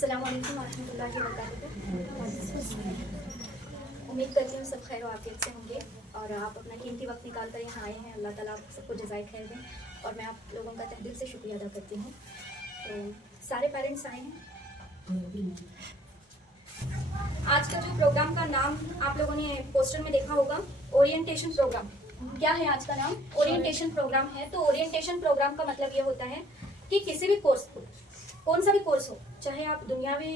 अस्सलाम वालेकुम रहमतुल्लाहि व बरकातुहू। उम्मीद करती हूँ सब खैर आफियत से होंगे और आप अपना कीमती वक्त निकाल कर यहाँ आए हैं। अल्लाह ताला आप सबको जज़ाए खैर दें और मैं आप लोगों का तहे दिल से शुक्रिया अदा करती हूँ। तो सारे पेरेंट्स आए हैं। आज का जो प्रोग्राम का नाम आप लोगों ने पोस्टर में देखा होगा, ओरिएंटेशन प्रोग्राम। क्या है आज का नाम? ओरिएंटेशन प्रोग्राम है। तो ओरिएंटेशन प्रोग्राम का मतलब ये होता है कि किसी भी कोर्स को, कौन सा भी कोर्स हो, चाहे आप दुनियावी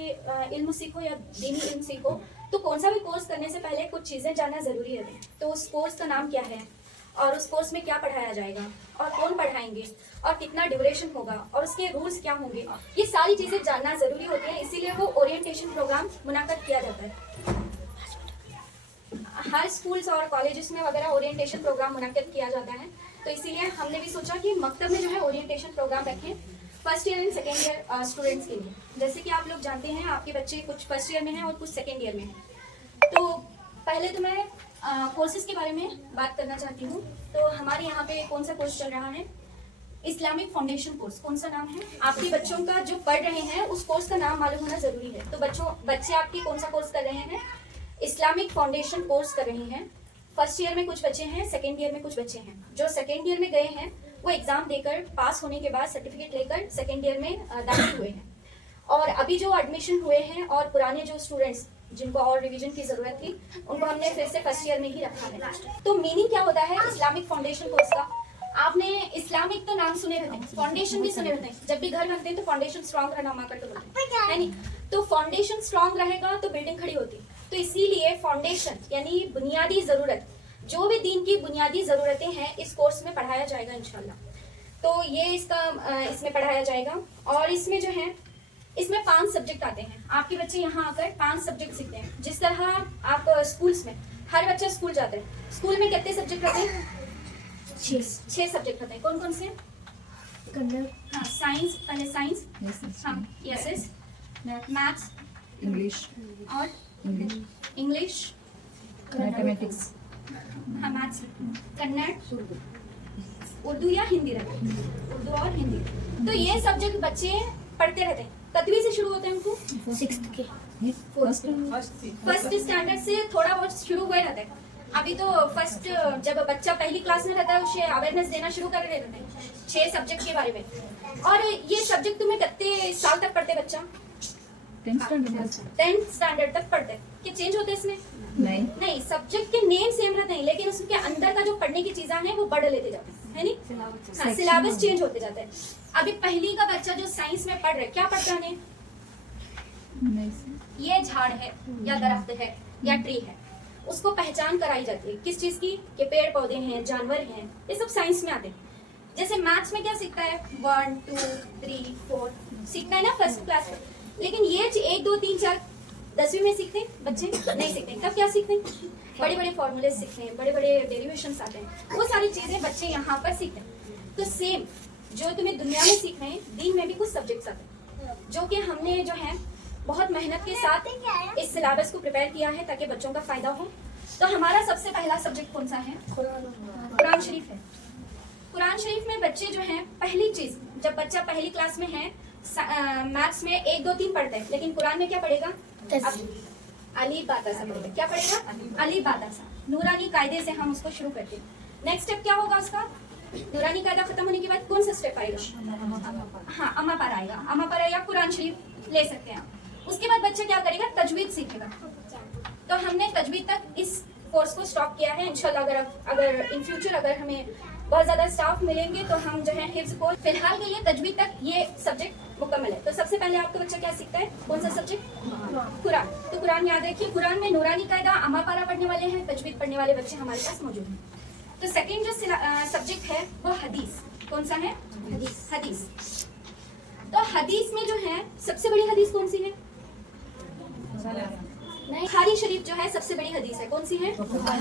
इल्म सीखो या दीनी इल्म सीखो, तो कौन सा भी कोर्स करने से पहले कुछ चीज़ें जानना ज़रूरी है। तो उस कोर्स का नाम क्या है और उस कोर्स में क्या पढ़ाया जाएगा और कौन पढ़ाएंगे और कितना ड्यूरेशन होगा और उसके रूल्स क्या होंगे, ये सारी चीज़ें जानना ज़रूरी होती है। इसीलिए वो ओरिएंटेशन प्रोग्राम मुनाकिद किया जाता है। हर स्कूल्स और कॉलेजेस में वगैरह ओरिएंटेशन प्रोग्राम मुनाकिद किया जाता है। तो इसीलिए हमने भी सोचा कि मकतब में जो है ओरिएंटेशन प्रोग्राम रखें first year and second year students के लिए। जैसे कि आप लोग जानते हैं, आपके बच्चे कुछ फर्स्ट ईयर में हैं और कुछ सेकेंड ईयर में हैं। तो पहले तो मैं कोर्सेज के बारे में बात करना चाहती हूँ। तो हमारे यहाँ पे कौन सा कोर्स चल रहा है? Islamic foundation course. कौन सा नाम है? आपके बच्चों का जो पढ़ रहे हैं उस कोर्स का नाम मालूम होना जरूरी है। तो बच्चे आपके कौन सा कोर्स कर रहे हैं? इस्लामिक फाउंडेशन कोर्स कर रहे हैं। फर्स्ट ईयर में कुछ बच्चे हैं, सेकेंड ईयर में कुछ बच्चे हैं। जो सेकेंड ईयर में गए हैं वो एग्जाम देकर पास होने के बाद सर्टिफिकेट लेकर सेकेंड ईयर में दाखिल हुए हैं। और अभी जो एडमिशन हुए हैं और पुराने जो स्टूडेंट्स जिनको और रिवीजन की जरूरत थी, उनको हमने फिर से फर्स्ट ईयर में ही रखा है। तो मीनिंग क्या होता है इस्लामिक फाउंडेशन कोर्स का? आपने इस्लामिक तो नाम सुने रहते हैं, फाउंडेशन भी सुने रहते हैं। जब भी घर बनते हैं तो फाउंडेशन स्ट्रांग रहना माँ करके बोलते हैं, है नहीं? तो फाउंडेशन स्ट्रांग रहेगा तो बिल्डिंग खड़ी होती। तो इसीलिए फाउंडेशन यानी बुनियादी जरूरत, जो भी दीन की बुनियादी ज़रूरतें हैं इस कोर्स में पढ़ाया जाएगा इंशाल्लाह। तो ये इसमें पढ़ाया जाएगा। और इसमें जो है, इसमें 5 सब्जेक्ट आते हैं। आपके बच्चे यहाँ आकर 5 सब्जेक्ट सीखते हैं। जिस तरह आप स्कूल्स में, हर बच्चा स्कूल जाता है, स्कूल में कितने सब्जेक्ट रहते हैं? 6 सब्जेक्ट रहते हैं। कौन कौन से? कन्नड़, हाँ, साइंस, पहले साइंस, हाँ, यस, मैथ्स, इंग्लिश और इंग्लिश, मैथमेटिक्स, हाँ, मैथ्स, कन्नड़, उर्दू या हिंदी रहते हैं, उर्दू और हिंदी। तो ये सब्जेक्ट बच्चे पढ़ते रहते हैं। कतवी से शुरू होते हैं उनको? 6th के फर्स्ट स्टैंडर्ड से थोड़ा बहुत शुरू हुए रहते हैं। अभी तो फर्स्ट, जब बच्चा पहली क्लास में रहता है उसे अवेयरनेस देना शुरू कर देते हैं 6 सब्जेक्ट के बारे में। और ये सब्जेक्ट तुम्हें कितने साल तक पढ़ते बच्चा? 10th स्टैंडर्ड तक पढ़ते। क्या चेंज होते इसमें? नहीं, सब्जेक्ट के नेम सेम रहते हैं लेकिन उसके अंदर का जो पढ़ने की चीजें हैं वो बढ़ लेते जाते हैं, है नहीं? सिलेबस चेंज होते जाते हैं। अभी पहली का बच्चा जो साइंस में पढ़ रहा है, क्या पढ़ता है? ये झाड़ है या दरख्त है या ट्री है, उसको पहचान कराई जाती है। किस चीज की? कि पेड़ पौधे हैं, जानवर हैं, ये सब साइंस में आते हैं। जैसे मैथ्स में क्या सीखता है? 1 2 3 4 सीखता है ना फर्स्ट क्लास में। लेकिन ये 1 2 3 4 10वीं में सीखते हैं बच्चे? नहीं सीखते। तब क्या सीखते हैं? बड़े बड़े फॉर्मूले सीखते हैं, बड़े बड़े डेरिवेशंस आते हैं, वो सारी चीजें बच्चे यहाँ पर सीखते हैं। तो सेम जो तुम्हें दुनिया में सीख रहे हैं, दीन में भी कुछ सब्जेक्ट्स आते हैं, जो कि हमने जो है बहुत मेहनत के साथ इस सिलेबस को प्रिपेयर किया है ताकि बच्चों का फायदा हो। तो हमारा सबसे पहला सब्जेक्ट कौन सा है? कुरान शरीफ है। कुरान शरीफ में बच्चे जो हैं, पहली चीज, जब बच्चा पहली क्लास में है, मैथ्स में 1 2 3 पढ़ते हैं, लेकिन कुरान में क्या पढ़ेगा? अली बातासा पढ़ेगा। क्या पढ़ेगा? अली बातासा। नूरानी कायदे से हम उसको शुरू करते हैं। नेक्स्ट स्टेप क्या होगा उसका? नूरानी कायदा खत्म होने के बाद कौन सा स्टेप आएगा? हाँ, अम्मा पारा आएगा। अम्मा पारा या कुरान शरीफ ले सकते हैं आप। उसके बाद बच्चा क्या करेगा? तजवीद सीखेगा। तो हमने तजवीद तक इस कोर्स को स्टॉप किया है। इंशाल्लाह अगर इन फ्यूचर अगर हमें बहुत ज्यादा स्टाफ मिलेंगे तो हम जो है हिफ्ज को, फिलहाल के लिए तजवीद तक ये सब्जेक्ट मुकम्मल है। तो सबसे पहले आपका बच्चा क्या सीखता है? कौन सा सब्जेक्ट? कुरान। तो कुरान याद रखिए, कुरान में नूरानी कायदा, अम्मा पारा पढ़ने वाले हैं, तजवीद पढ़ने वाले बच्चे हमारे पास मौजूद हैं। तो सेकंड जो सब्जेक्ट है वो हदीस। कौन सा है? हदीस। तो हदीस में जो है सबसे बड़ी हदीस कौन सी है? बुखारी शरीफ जो है सबसे बड़ी हदीस है। कौन सी है?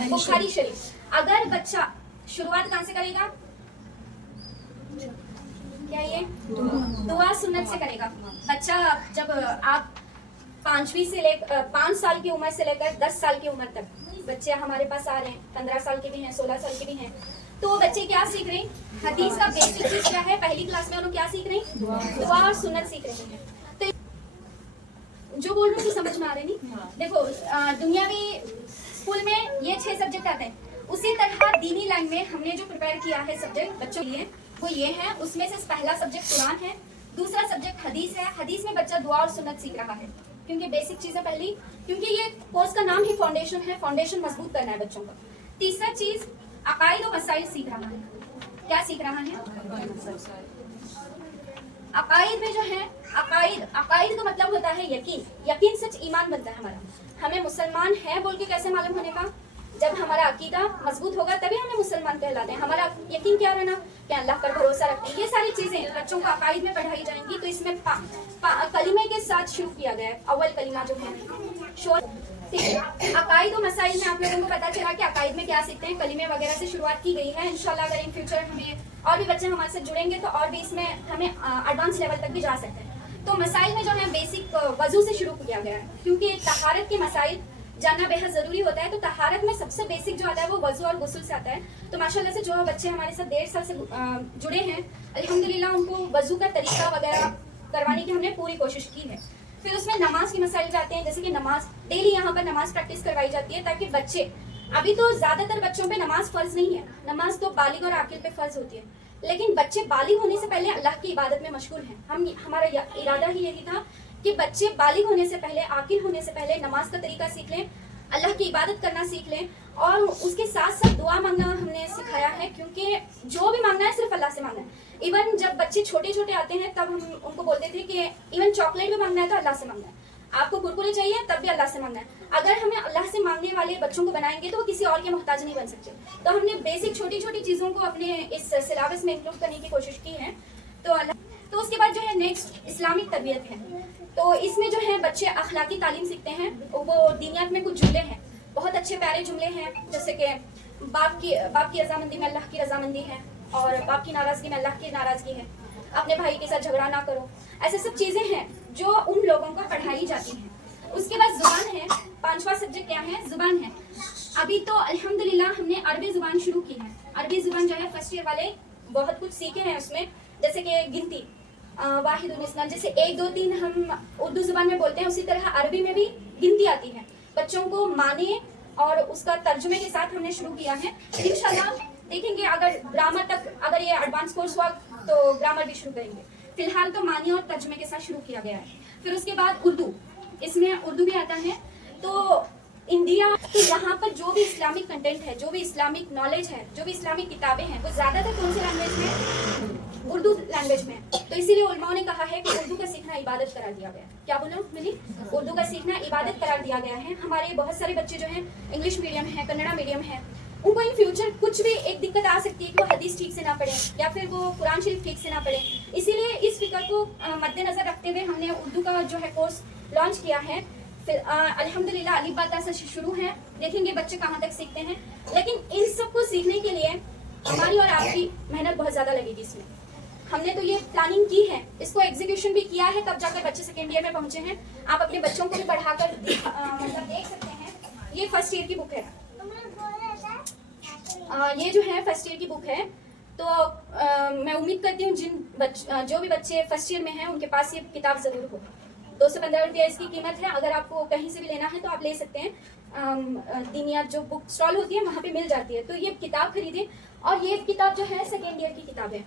बुखारी शरीफ। अगर बच्चा शुरुआत कहाँ से करेगा? क्या ये दुआ सुन्नत से करेगा। बच्चा जब आप 5 साल की उम्र से लेकर 10 साल की उम्र तक बच्चे हमारे पास आ रहे हैं, 15 साल के भी हैं, 16 साल के भी हैं, तो बच्चे क्या सीख रहे हैं? हदीस का बेसिक चीज क्या है? पहली क्लास में वो लोग क्या सीख रहे हैं? दुआ और सुन्नत सीख रहे हैं। तो जो बोल रही हूँ समझ में आ रही नहीं? देखो दुनियावी स्कूल में ये 6 सब्जेक्ट आते हैं, उसी तरह दीनी लाइन में हमने जो प्रिपेयर किया है सब्जेक्ट बच्चों के लिए वो ये है। उसमें से पहला सब्जेक्ट कुरान है, दूसरा सब्जेक्ट हदीस है। हदीस में बच्चा दुआ और सुन्नत सीख रहा है, क्योंकि बेसिक चीजें पहली, क्योंकि ये कोर्स का नाम ही फाउंडेशन है, फाउंडेशन मजबूत करना है बच्चों का। तीसरा चीज अकायद और मसाइल सीख रहा है। क्या सीख रहा है? अकायद में जो है, अकायद का मतलब होता है यकीन। यकीन सच ईमान बनता है हमारा। हमें मुसलमान है बोल के कैसे मालूम होने का? जब हमारा अकीदा मजबूत होगा तभी हमें मुसलमान कहलाते हैं। हमारा यकीन क्या रहना कि अल्लाह पर भरोसा रखते हैं। ये सारी चीजें बच्चों को अकायद में पढ़ाई जाएंगी। तो इसमें कलीमे के साथ शुरू किया गया है, अव्वल कलीमा जो है शोर। ठीक है, अकायद और मसाइल में आप लोगों को पता चला कि अकायद में क्या सीखते हैं, कलीमे वगैरह से शुरुआत की गई है। इंशाल्लाह अगर इन फ्यूचर हमें और भी बच्चे हमारे साथ जुड़ेंगे तो और भी इसमें हमें एडवांस लेवल तक भी जा सकते हैं। तो मसाइल में जो है बेसिक वजू से शुरू किया गया है, क्योंकि तहारत के मसाइल जानना बेहद जरूरी होता है। तो तहारत में सबसे बेसिक जो आता है वो वजू और गुस्ल से आता है। तो माशाल्लाह से जो बच्चे हमारे साथ 1.5 साल से जुड़े हैं, अल्हम्दुलिल्लाह उनको वजू का तरीका वगैरह करवाने की हमने पूरी कोशिश की है। फिर उसमें नमाज के मसाइल भी आते हैं, जैसे कि नमाज डेली यहाँ पर नमाज प्रैक्टिस करवाई जाती है, ताकि बच्चे, अभी तो ज्यादातर बच्चों पे नमाज फर्ज नहीं है, नमाज तो बालिग और आकिल पे फर्ज होती है, लेकिन बच्चे बालिग होने से पहले अल्लाह की इबादत में मशगूल हैं। हमारा इरादा ही यही था कि बच्चे बालिग होने से पहले, आकिल होने से पहले नमाज का तरीका सीख लें, अल्लाह की इबादत करना सीख लें, और उसके साथ साथ दुआ मांगना हमने सिखाया है, क्योंकि जो भी मांगना है सिर्फ अल्लाह से मांगना है। इवन जब बच्चे छोटे छोटे आते हैं तब हम उनको बोलते थे कि इवन चॉकलेट भी मांगना है तो अल्लाह से मांगना है, आपको कुरकुरे चाहिए तब भी अल्लाह से मांगना है। अगर हमें अल्लाह से मांगने वाले बच्चों को बनाएंगे तो वो किसी और के मोहताज नहीं बन सकते। तो हमने बेसिक छोटी छोटी चीज़ों को अपने इस सिलेबस में इंक्लूड करने की कोशिश की है। तो उसके बाद जो है नेक्स्ट इस्लामिक तरबियत है। तो इसमें जो है बच्चे अखलाकी तालीम सीखते हैं। वो दीनियात में कुछ जुमले हैं, बहुत अच्छे प्यारे जुमले हैं, जैसे कि बाप की रजामंदी में अल्लाह की रजामंदी है, और बाप की नाराज़गी में अल्लाह की नाराज़गी है, अपने भाई के साथ झगड़ा ना करो। ऐसे सब चीज़ें हैं जो उन लोगों को पढ़ाई जाती हैं। उसके बाद जुबान है, 5वां सब्जेक्ट क्या है? जुबान है। अभी तो अल्हम्दुलिल्लाह हमने अरबी जुबान शुरू की है। अरबी जुबान जो है फर्स्ट ईयर वाले बहुत कुछ सीखे हैं उसमें, जैसे कि गिनती वाहिदुन इस्लाम, जैसे 1 2 3 हम उर्दू जुबान में बोलते हैं, उसी तरह अरबी में भी गिनती आती है। बच्चों को माने और उसका तर्जुमे के साथ हमने शुरू किया है। इंशाल्लाह देखेंगे अगर ग्रामर तक, अगर ये एडवांस कोर्स हुआ तो ग्रामर भी शुरू करेंगे। फिलहाल तो मानी और तर्जुमे के साथ शुरू किया गया है। फिर उसके बाद उर्दू, इसमें उर्दू भी आता है। तो इंडिया, तो यहाँ पर जो भी इस्लामिक कंटेंट है, जो भी इस्लामिक नॉलेज है, जो भी इस्लामिक किताबें हैं, वो ज़्यादातर कौन सी लैंग्वेज में? उर्दू लैंग्वेज में। तो इसीलिए उलमाओं ने कहा है कि उर्दू का सीखना इबादत करार दिया गया। क्या बोलो मिली? उर्दू का सीखना इबादत करार दिया गया है। हमारे बहुत सारे बच्चे जो हैं इंग्लिश मीडियम है, कन्नड़ा मीडियम है, उनको इन फ्यूचर कुछ भी एक दिक्कत आ सकती है कि वो हदीस ठीक से ना पढ़े या फिर वो कुरान शरीफ ठीक से ना पढ़े। इसीलिए इस फिक्र को मद्देनजर रखते हुए हमने उर्दू का जो है कोर्स लॉन्च किया है। फिर अल्हम्दुलिल्लाह अली बाता से शुरू है, देखेंगे बच्चे कहाँ तक सीखते हैं। लेकिन इन सबको सीखने के लिए हमारी और आपकी मेहनत बहुत ज़्यादा लगेगी। इसमें हमने तो ये प्लानिंग की है, इसको एग्जीक्यूशन भी किया है, तब जाकर बच्चे सेकेंड ईयर में पहुंचे हैं। आप अपने बच्चों को भी बढ़ाकर मतलब देख सकते हैं। ये फर्स्ट ईयर की बुक है, ये जो है फर्स्ट ईयर की बुक है। तो मैं उम्मीद करती हूँ जो भी बच्चे फर्स्ट ईयर में हैं उनके पास ये किताब ज़रूर हो। 215 रुपये इसकी कीमत है। अगर आपको कहीं से भी लेना है तो आप ले सकते हैं। दीनियात जो बुक स्टॉल होती है वहाँ पे मिल जाती है। तो ये किताब खरीदें। और ये किताब जो है सेकेंड ईयर की किताब है।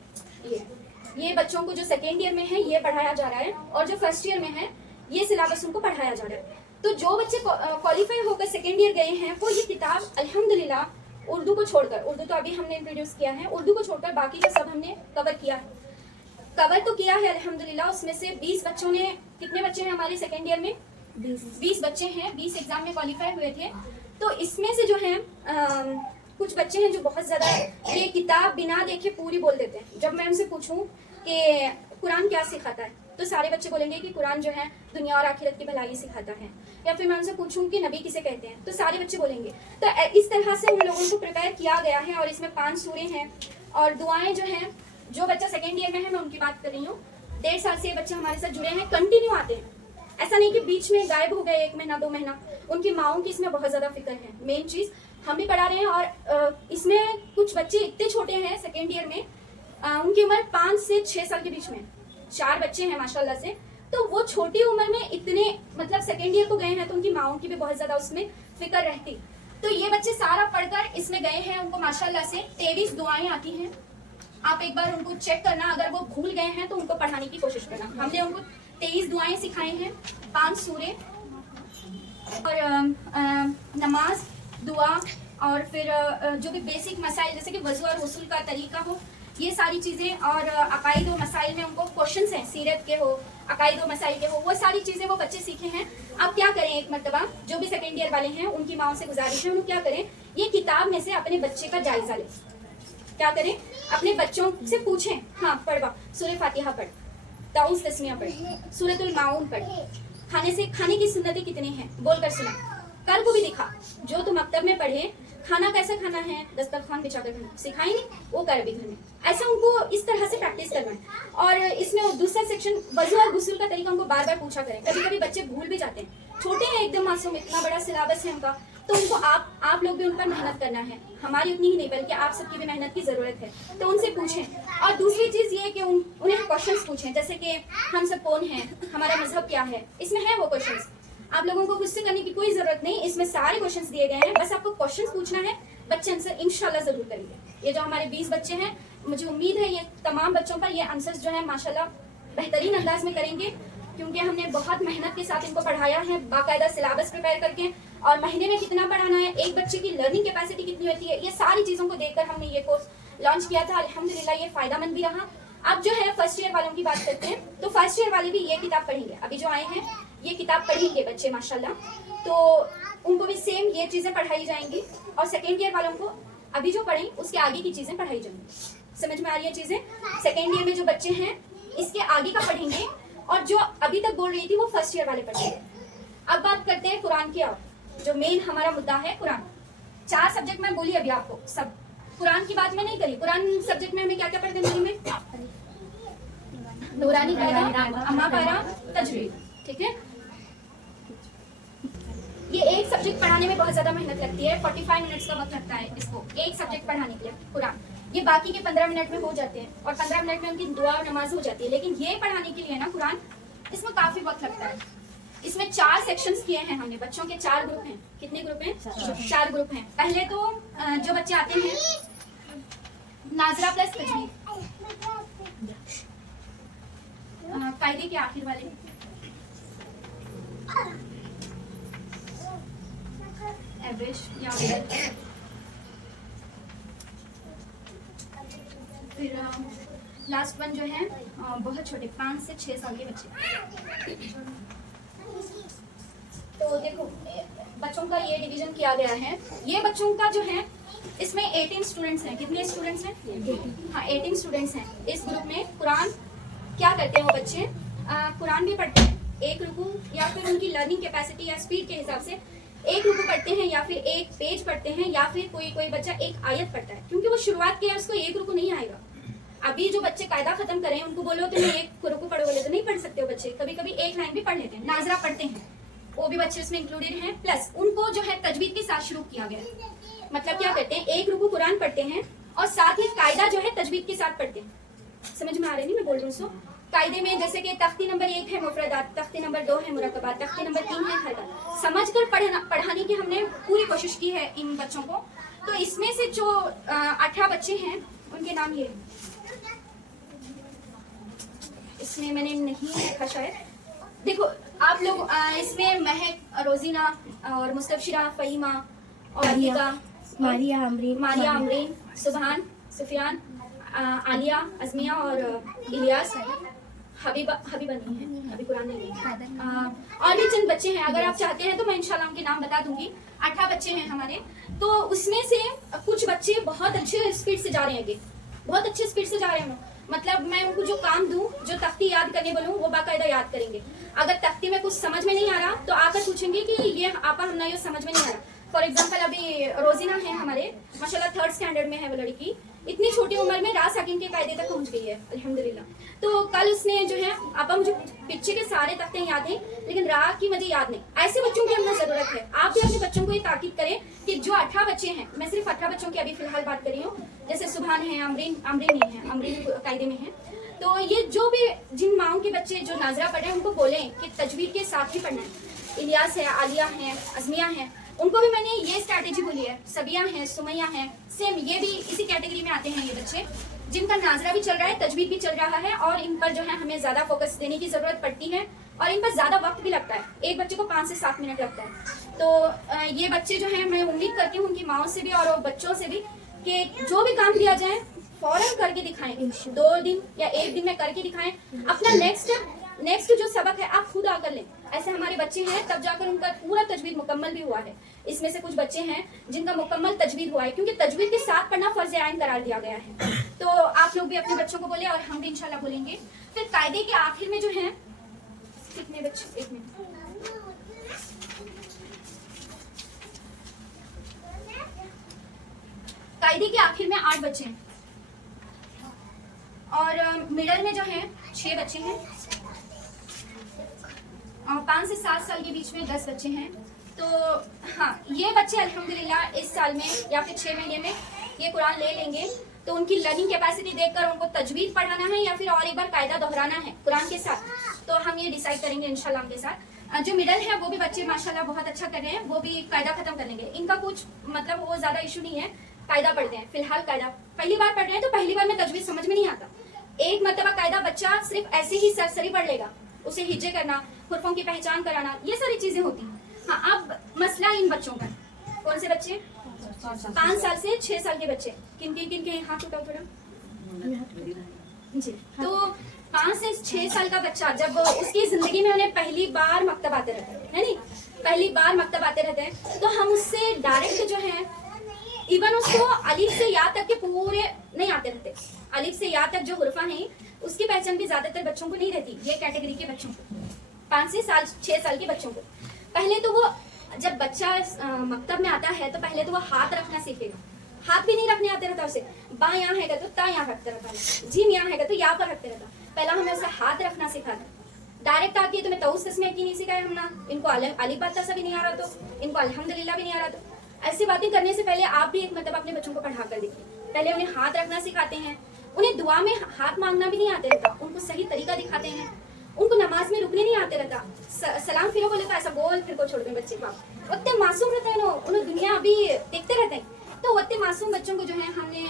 ये बच्चों को जो सेकेंड ईयर में है ये पढ़ाया जा रहा है, और जो फर्स्ट ईयर में है ये सिलेबस उनको पढ़ाया जा रहा है। तो जो बच्चे क्वालिफाई होकर सेकेंड ईयर गए हैं वो ये किताब अल्हम्दुलिल्लाह उर्दू को छोड़कर, उर्दू तो अभी हमने इंट्रोड्यूस किया है, उर्दू को छोड़कर बाकी जो सब हमने कवर किया है, कवर तो किया है अल्हम्दुलिल्लाह। उसमें से 20 बच्चों ने, कितने बच्चे हैं हमारे सेकेंड ईयर में? 20 बच्चे हैं, 20 एग्जाम में क्वालिफाई हुए थे। तो इसमें से जो है कुछ बच्चे हैं जो बहुत ज़्यादा ये किताब बिना देखे पूरी बोल देते हैं। जब मैं उनसे पूछूं कि कुरान क्या सिखाता है तो सारे बच्चे बोलेंगे कि कुरान जो है दुनिया और आखिरत की भलाई सिखाता है। या फिर मैं उनसे पूछूं कि नबी किसे कहते हैं तो सारे बच्चे बोलेंगे। तो इस तरह से उन लोगों को प्रिपेयर किया गया है। और इसमें 5 सूरे हैं और दुआएं जो हैं। जो बच्चा सेकेंड ईयर में है मैं उनकी बात कर रही हूँ। 1.5 साल से ये बच्चे हमारे साथ जुड़े हैं, कंटिन्यू आते हैं, ऐसा नहीं कि बीच में गायब हो गए 1 महीना 2 महीना। उनकी माओं की इसमें बहुत ज़्यादा फिक्र है। मेन चीज़ हम भी पढ़ा रहे हैं। और इसमें कुछ बच्चे इतने छोटे हैं सेकेंड ईयर में, उनकी उम्र 5 से 6 साल के बीच में, 4 बच्चे हैं माशाल्लाह से। तो वो छोटी उम्र में इतने मतलब सेकेंड ईयर को गए हैं तो उनकी माओं की भी बहुत ज्यादा उसमें फिक्र रहती। तो ये बच्चे सारा पढ़कर इसमें गए हैं, उनको माशाल्लाह से 23 दुआएं आती हैं। आप एक बार उनको चेक करना, अगर वो भूल गए हैं तो उनको पढ़ाने की कोशिश करना। हमने उनको 23 दुआएं सिखाई हैं, 5 सूरे और नमाज, दुआ और फिर जो भी बेसिक मसाइल जैसे कि वज़ू और वसूल का तरीका हो, ये सारी चीज़ें, और अकायद व मसाइल में उनको क्वेश्चंस हैं, सीरत के हो, अकायद व मसाइल के हो, वो सारी चीज़ें वो बच्चे सीखे हैं। अब क्या करें, एक मरतबा जो भी सेकेंड ईयर वाले हैं उनकी माओं से गुजारिश है, उन्हें क्या करें, ये किताब में से अपने बच्चे का जायजा लें। क्या करें, अपने बच्चों से पूछें, हाँ पढ़वा, सूरह फातिहा पढ़, ताऊस तस्मिया पढ़, सूरतुल माऊन पढ़, खाने की सुन्नतें कितनी हैं बोलकर सुना, कल को भी दिखा, जो तुम मकतब में पढ़े खाना कैसे खाना है, दस्तरखान बिछाकर खाना सिखाई नहीं, वो कर भी घर में। ऐसा उनको इस तरह से प्रैक्टिस करवाएं। और इसमें दूसरा सेक्शन वज़ू और गुस्ल का तरीका उनको बार बार पूछा करें। कभी कभी बच्चे भूल भी जाते हैं, छोटे हैं एकदम मासूम, इतना बड़ा सिलेबस है उनका, तो उनको आप लोग भी उन पर मेहनत करना है, हमारी उतनी ही नहीं बल्कि आप सबकी भी मेहनत की ज़रूरत है, तो उनसे पूछें। और दूसरी चीज़ ये कि उन्हें क्वेश्चंस पूछें, जैसे कि हम सब कौन हैं, हमारा मजहब क्या है, इसमें है वो क्वेश्चंस। आप लोगों को गुस्से करने की कोई जरूरत नहीं, इसमें सारे क्वेश्चंस दिए गए हैं, बस आपको क्वेश्चंस पूछना है, बच्चे आंसर इंशाल्लाह जरूर करेंगे। ये जो हमारे 20 बच्चे हैं, मुझे उम्मीद है ये तमाम बच्चों पर ये आंसर्स जो है माशाल्लाह बेहतरीन अंदाज में करेंगे, क्योंकि हमने बहुत मेहनत के साथ इनको पढ़ाया है, बाकायदा सिलेबस प्रिपेयर करके, और महीने में कितना पढ़ाना है, एक बच्चे की लर्निंग कैपेसिटी कितनी होती है, ये सारी चीज़ों को देखकर हमने ये कोर्स लॉन्च किया था। अल्हम्दुलिल्लाह ये फ़ायदेमंद भी रहा। अब जो है फर्स्ट ईयर वालों की बात करते हैं, तो फर्स्ट ईयर वाले भी ये किताब पढ़ेंगे, अभी जो आए हैं ये किताब पढ़ेंगे बच्चे माशाल्लाह, तो उनको भी सेम ये चीज़ें पढ़ाई जाएंगी। और सेकेंड ईयर वालों को अभी जो पढ़ें उसके आगे की चीज़ें पढ़ाई जाएंगी। समझ में आ रही है चीज़ें? सेकेंड ईयर में जो बच्चे हैं इसके आगे का पढ़ेंगे, और जो अभी तक बोल रही थी वो फर्स्ट ईयर वाले पढ़ेंगे। अब बात करते हैं कुरान की, और जो मेन हमारा मुद्दा है कुरान। 4 सब्जेक्ट मैं बोली अभी आपको, सब कुरान की बात मैं नहीं करी। कुरान सब्जेक्ट में हमें क्या क्या पढ़ते हैं, में नूरानी कायदा, अम्मा पारा, तजवीद, ठीक है। ये एक सब्जेक्ट पढ़ाने में बहुत ज्यादा मेहनत लगती है, 45 मिनट्स का वक्त लगता है इसको एक सब्जेक्ट पढ़ाने के लिए कुरान। ये बाकी के 15 मिनट में हो जाते हैं, और 15 मिनट में उनकी दुआ और नमाज हो जाती है, लेकिन ये पढ़ाने के लिए ना कुरान, इसमें काफी वक्त लगता है। इसमें 4 सेक्शंस किए हैं हमने, बच्चों के 4 ग्रुप हैं। कितने ग्रुप हैं? 4 ग्रुप हैं। पहले तो जो बच्चे आते हैं नाजरा प्लस तजवीद, कायदे के आखिर वाले, एवरेज या फिर लास्ट वन जो है बहुत छोटे 5 से 6 साल के बच्चे। तो देखो बच्चों का ये डिवीजन किया गया है। ये बच्चों का जो है इसमें 18 स्टूडेंट्स हैं। कितने स्टूडेंट्स हैं? हाँ 18 स्टूडेंट्स हैं इस ग्रुप में। कुरान क्या करते हैं वो बच्चे? कुरान भी पढ़ते हैं, एक रुकू या फिर उनकी लर्निंग कैपेसिटी या स्पीड के हिसाब से एक रुकू पढ़ते हैं, या फिर एक पेज पढ़ते हैं, या फिर कोई बच्चा एक आयत पढ़ता है, क्योंकि वो शुरुआत किया है, उसको एक रुकू नहीं आएगा। अभी जो बच्चे कायदा खत्म करें उनको बोलो तो एक रुकू पढ़ो बोले तो नहीं पढ़ सकते हो बच्चे, कभी कभी एक लाइन भी पढ़ लेते हैं। नाजरा पढ़ते हैं, वो भी बच्चे उसमें इंक्लूडेड हैं। प्लस उनको जो है तजवीद के साथ शुरू किया गया है। मतलब क्या करते हैं, एक रुकू कुरान पढ़ते हैं और साथ ही कायदा जो है तजवीद के साथ पढ़ते हैं। समझ में आ रही है? मैं बोल रही हूँ कायदे में जैसे कि तख्ती नंबर 1 है मुफरदात, तख्ती नंबर 2 है मुरक्कबात, तख्ती नंबर 3 है हरकत। समझकर पढ़ाने की हमने पूरी कोशिश की है इन बच्चों को। तो इसमें से जो 18 बच्चे हैं उनके नाम ये, इसमें मैंने नहीं लिखा शायद, देखो आप लोग इसमें महक, रोजीना और मुस्तबशिरा, फहीमा और अलीका, मारिया अमरीन, सुबहान, सुफियान, आलिया, अजमिया और इलियास, हबीबा नहीं है, अभी कुरान नहीं है। और भी चंद बच्चे हैं, अगर आप चाहते हैं तो मैं इंशाल्लाह उनके नाम बता दूंगी। 18 बच्चे हैं हमारे। तो उसमें से कुछ बच्चे बहुत अच्छे स्पीड से जा रहे हैं आगे, बहुत अच्छे स्पीड से जा रहे हैं। मतलब मैं उनको जो काम दूं, जो तख्ती याद करने बोलूं, वो बाकायदा याद करेंगे। अगर तख्ती में कुछ समझ में नहीं आ रहा तो आकर पूछेंगे कि ये आपा हमने ये समझ में नहीं आ रहा। फॉर एग्जाम्पल अभी रोजीना है हमारे, माशाल्लाह 3rd स्टैंडर्ड में है वो लड़की, इतनी छोटी उम्र में रास हकीम के कायदे तक पहुंच गई है अल्हम्दुलिल्लाह। तो कल उसने जो है, आपा मुझे पीछे के सारे तख्ते याद हैं लेकिन राह की मुझे याद नहीं। ऐसे बच्चों की हमें जरूरत है। आप भी अपने बच्चों को ये ताकीद करें कि जो 18 बच्चे हैं, मैं सिर्फ 18 बच्चों की अभी फिलहाल बात कर रही हूँ, जैसे सुबहान है, अमरीन नहीं है, अमरीन कायदे में है। तो ये जो भी जिन माओं के बच्चे जो नाजरा पढ़े हैं उनको बोलें कि तजवीद के साथ ही पढ़ना है। इलियास है, आलिया हैं, अजमिया हैं, उनको भी मैंने ये स्ट्रैटेजी बोली है। सबिया हैं, सुमैया हैं, सेम ये भी इसी कैटेगरी में आते हैं ये बच्चे, जिनका नाजरा भी चल रहा है, तजवीद भी चल रहा है, और इन पर जो है हमें ज़्यादा फोकस देने की ज़रूरत पड़ती है और इन पर ज़्यादा वक्त भी लगता है। एक बच्चे को 5 से 7 मिनट लगता है। तो ये बच्चे जो हैं, मैं उम्मीद करती हूँ उनकी माओं से भी और बच्चों से भी कि जो भी काम दिया जाए फौरन करके दिखाएं, 2 दिन या 1 दिन में करके दिखाएं। अपना नेक्स्ट जो सबक है आप खुद आकर लें। ऐसे हमारे बच्चे हैं तब जाकर उनका पूरा तजवीद मुकम्मल भी हुआ है। इसमें से कुछ बच्चे हैं जिनका मुकम्मल तजवीद हुआ है, क्योंकि तजवीद के साथ पढ़ना फर्ज आइन करार दिया गया है। तो आप लोग भी अपने बच्चों को बोले और हम भी इंशाल्लाह बोलेंगे। फिर कायदे के आखिर में जो है, कितने बच्चे, 1 मिनट, कायदे के आखिर में 8 बच्चे हैं और मिडल में जो है 6 बच्चे हैं और 5 से 7 साल के बीच में 10 बच्चे हैं। तो हाँ, ये बच्चे अल्हम्दुलिल्लाह इस साल में या फिर 6 महीने में ये कुरान ले लेंगे। तो उनकी लर्निंग कैपेसिटी देखकर उनको तजवीद पढ़ाना है या फिर और एक बार कायदा दोहराना है कुरान के साथ, तो हम ये डिसाइड करेंगे इंशाल्लाह उनके साथ। जो मिडल है वो भी बच्चे माशाल्लाह बहुत अच्छा कर रहे हैं, वो भी कायदा खत्म कर लेंगे। इनका कुछ मतलब वो ज़्यादा इशू नहीं है, कायदा पढ़ते हैं फिलहाल। कायदा पहली बार पढ़ रहे हैं तो पहली बार में तजवीद समझ में नहीं आता। एक मरतबा कायदा बच्चा सिर्फ ऐसे ही सरसरी पढ़ लेगा, उसे हिज्जे करना, हुर्फों की पहचान कराना, ये सारी चीजें होती हैं। हाँ, अब मसला इन बच्चों का, कौन से बच्चे, 5 साल से 6 साल के बच्चे, किन के हाथ उठाओ थोड़ा जी। तो 5 से 6 साल का बच्चा जब उसकी जिंदगी में उन्हें पहली बार मकतब आते रहते हैं, है नहीं, पहली बार मकतब आते रहते हैं, तो हम उससे डायरेक्ट जो है इवन उसको अलिफ से या तक के पूरे नहीं आते रहते। अलिफ से या तक जो हुर्फा है उसकी पहचान भी ज्यादातर बच्चों को नहीं रहती, ये कैटेगरी के बच्चों को, 5 से 6 साल के बच्चों को। पहले तो वो जब बच्चा मकतब में आता है तो पहले तो वो हाथ रखना सीखेगा। हाथ भी नहीं रखने आते रहता उसे, बा यहाँ हैगा तो ता यहाँ रखते रहता, जीम यहाँ हैगा तो यहाँ पर रखते रहता। पहला हमें उसे हाथ रखना सिखाता। डायरेक्ट आके तुम्हें तऊस तस्मीह की नहीं सिखाया हमने, इनको अलिफ बात सा भी नहीं आ रहा, तो इनको अल्हम्दुलिल्लाह भी नहीं आ रहा। तो ऐसी बातें करने से पहले आप भी एक मतलब अपने बच्चों को पढ़ा कर देखिए। पहले उन्हें हाथ रखना सिखाते हैं, उन्हें दुआ में हाथ मांगना भी नहीं आते रहता, उनको सही तरीका दिखाते हैं, उनको नमाज में रुकने नहीं आते रहता। सलाम फिरो बोले तो ऐसा बोल फिर को छोड़ दे बच्चे का, उतने मासूम रहते हैं उन्हें दुनिया अभी देखते रहते हैं। तो उतने मासूम बच्चों को जो है हमने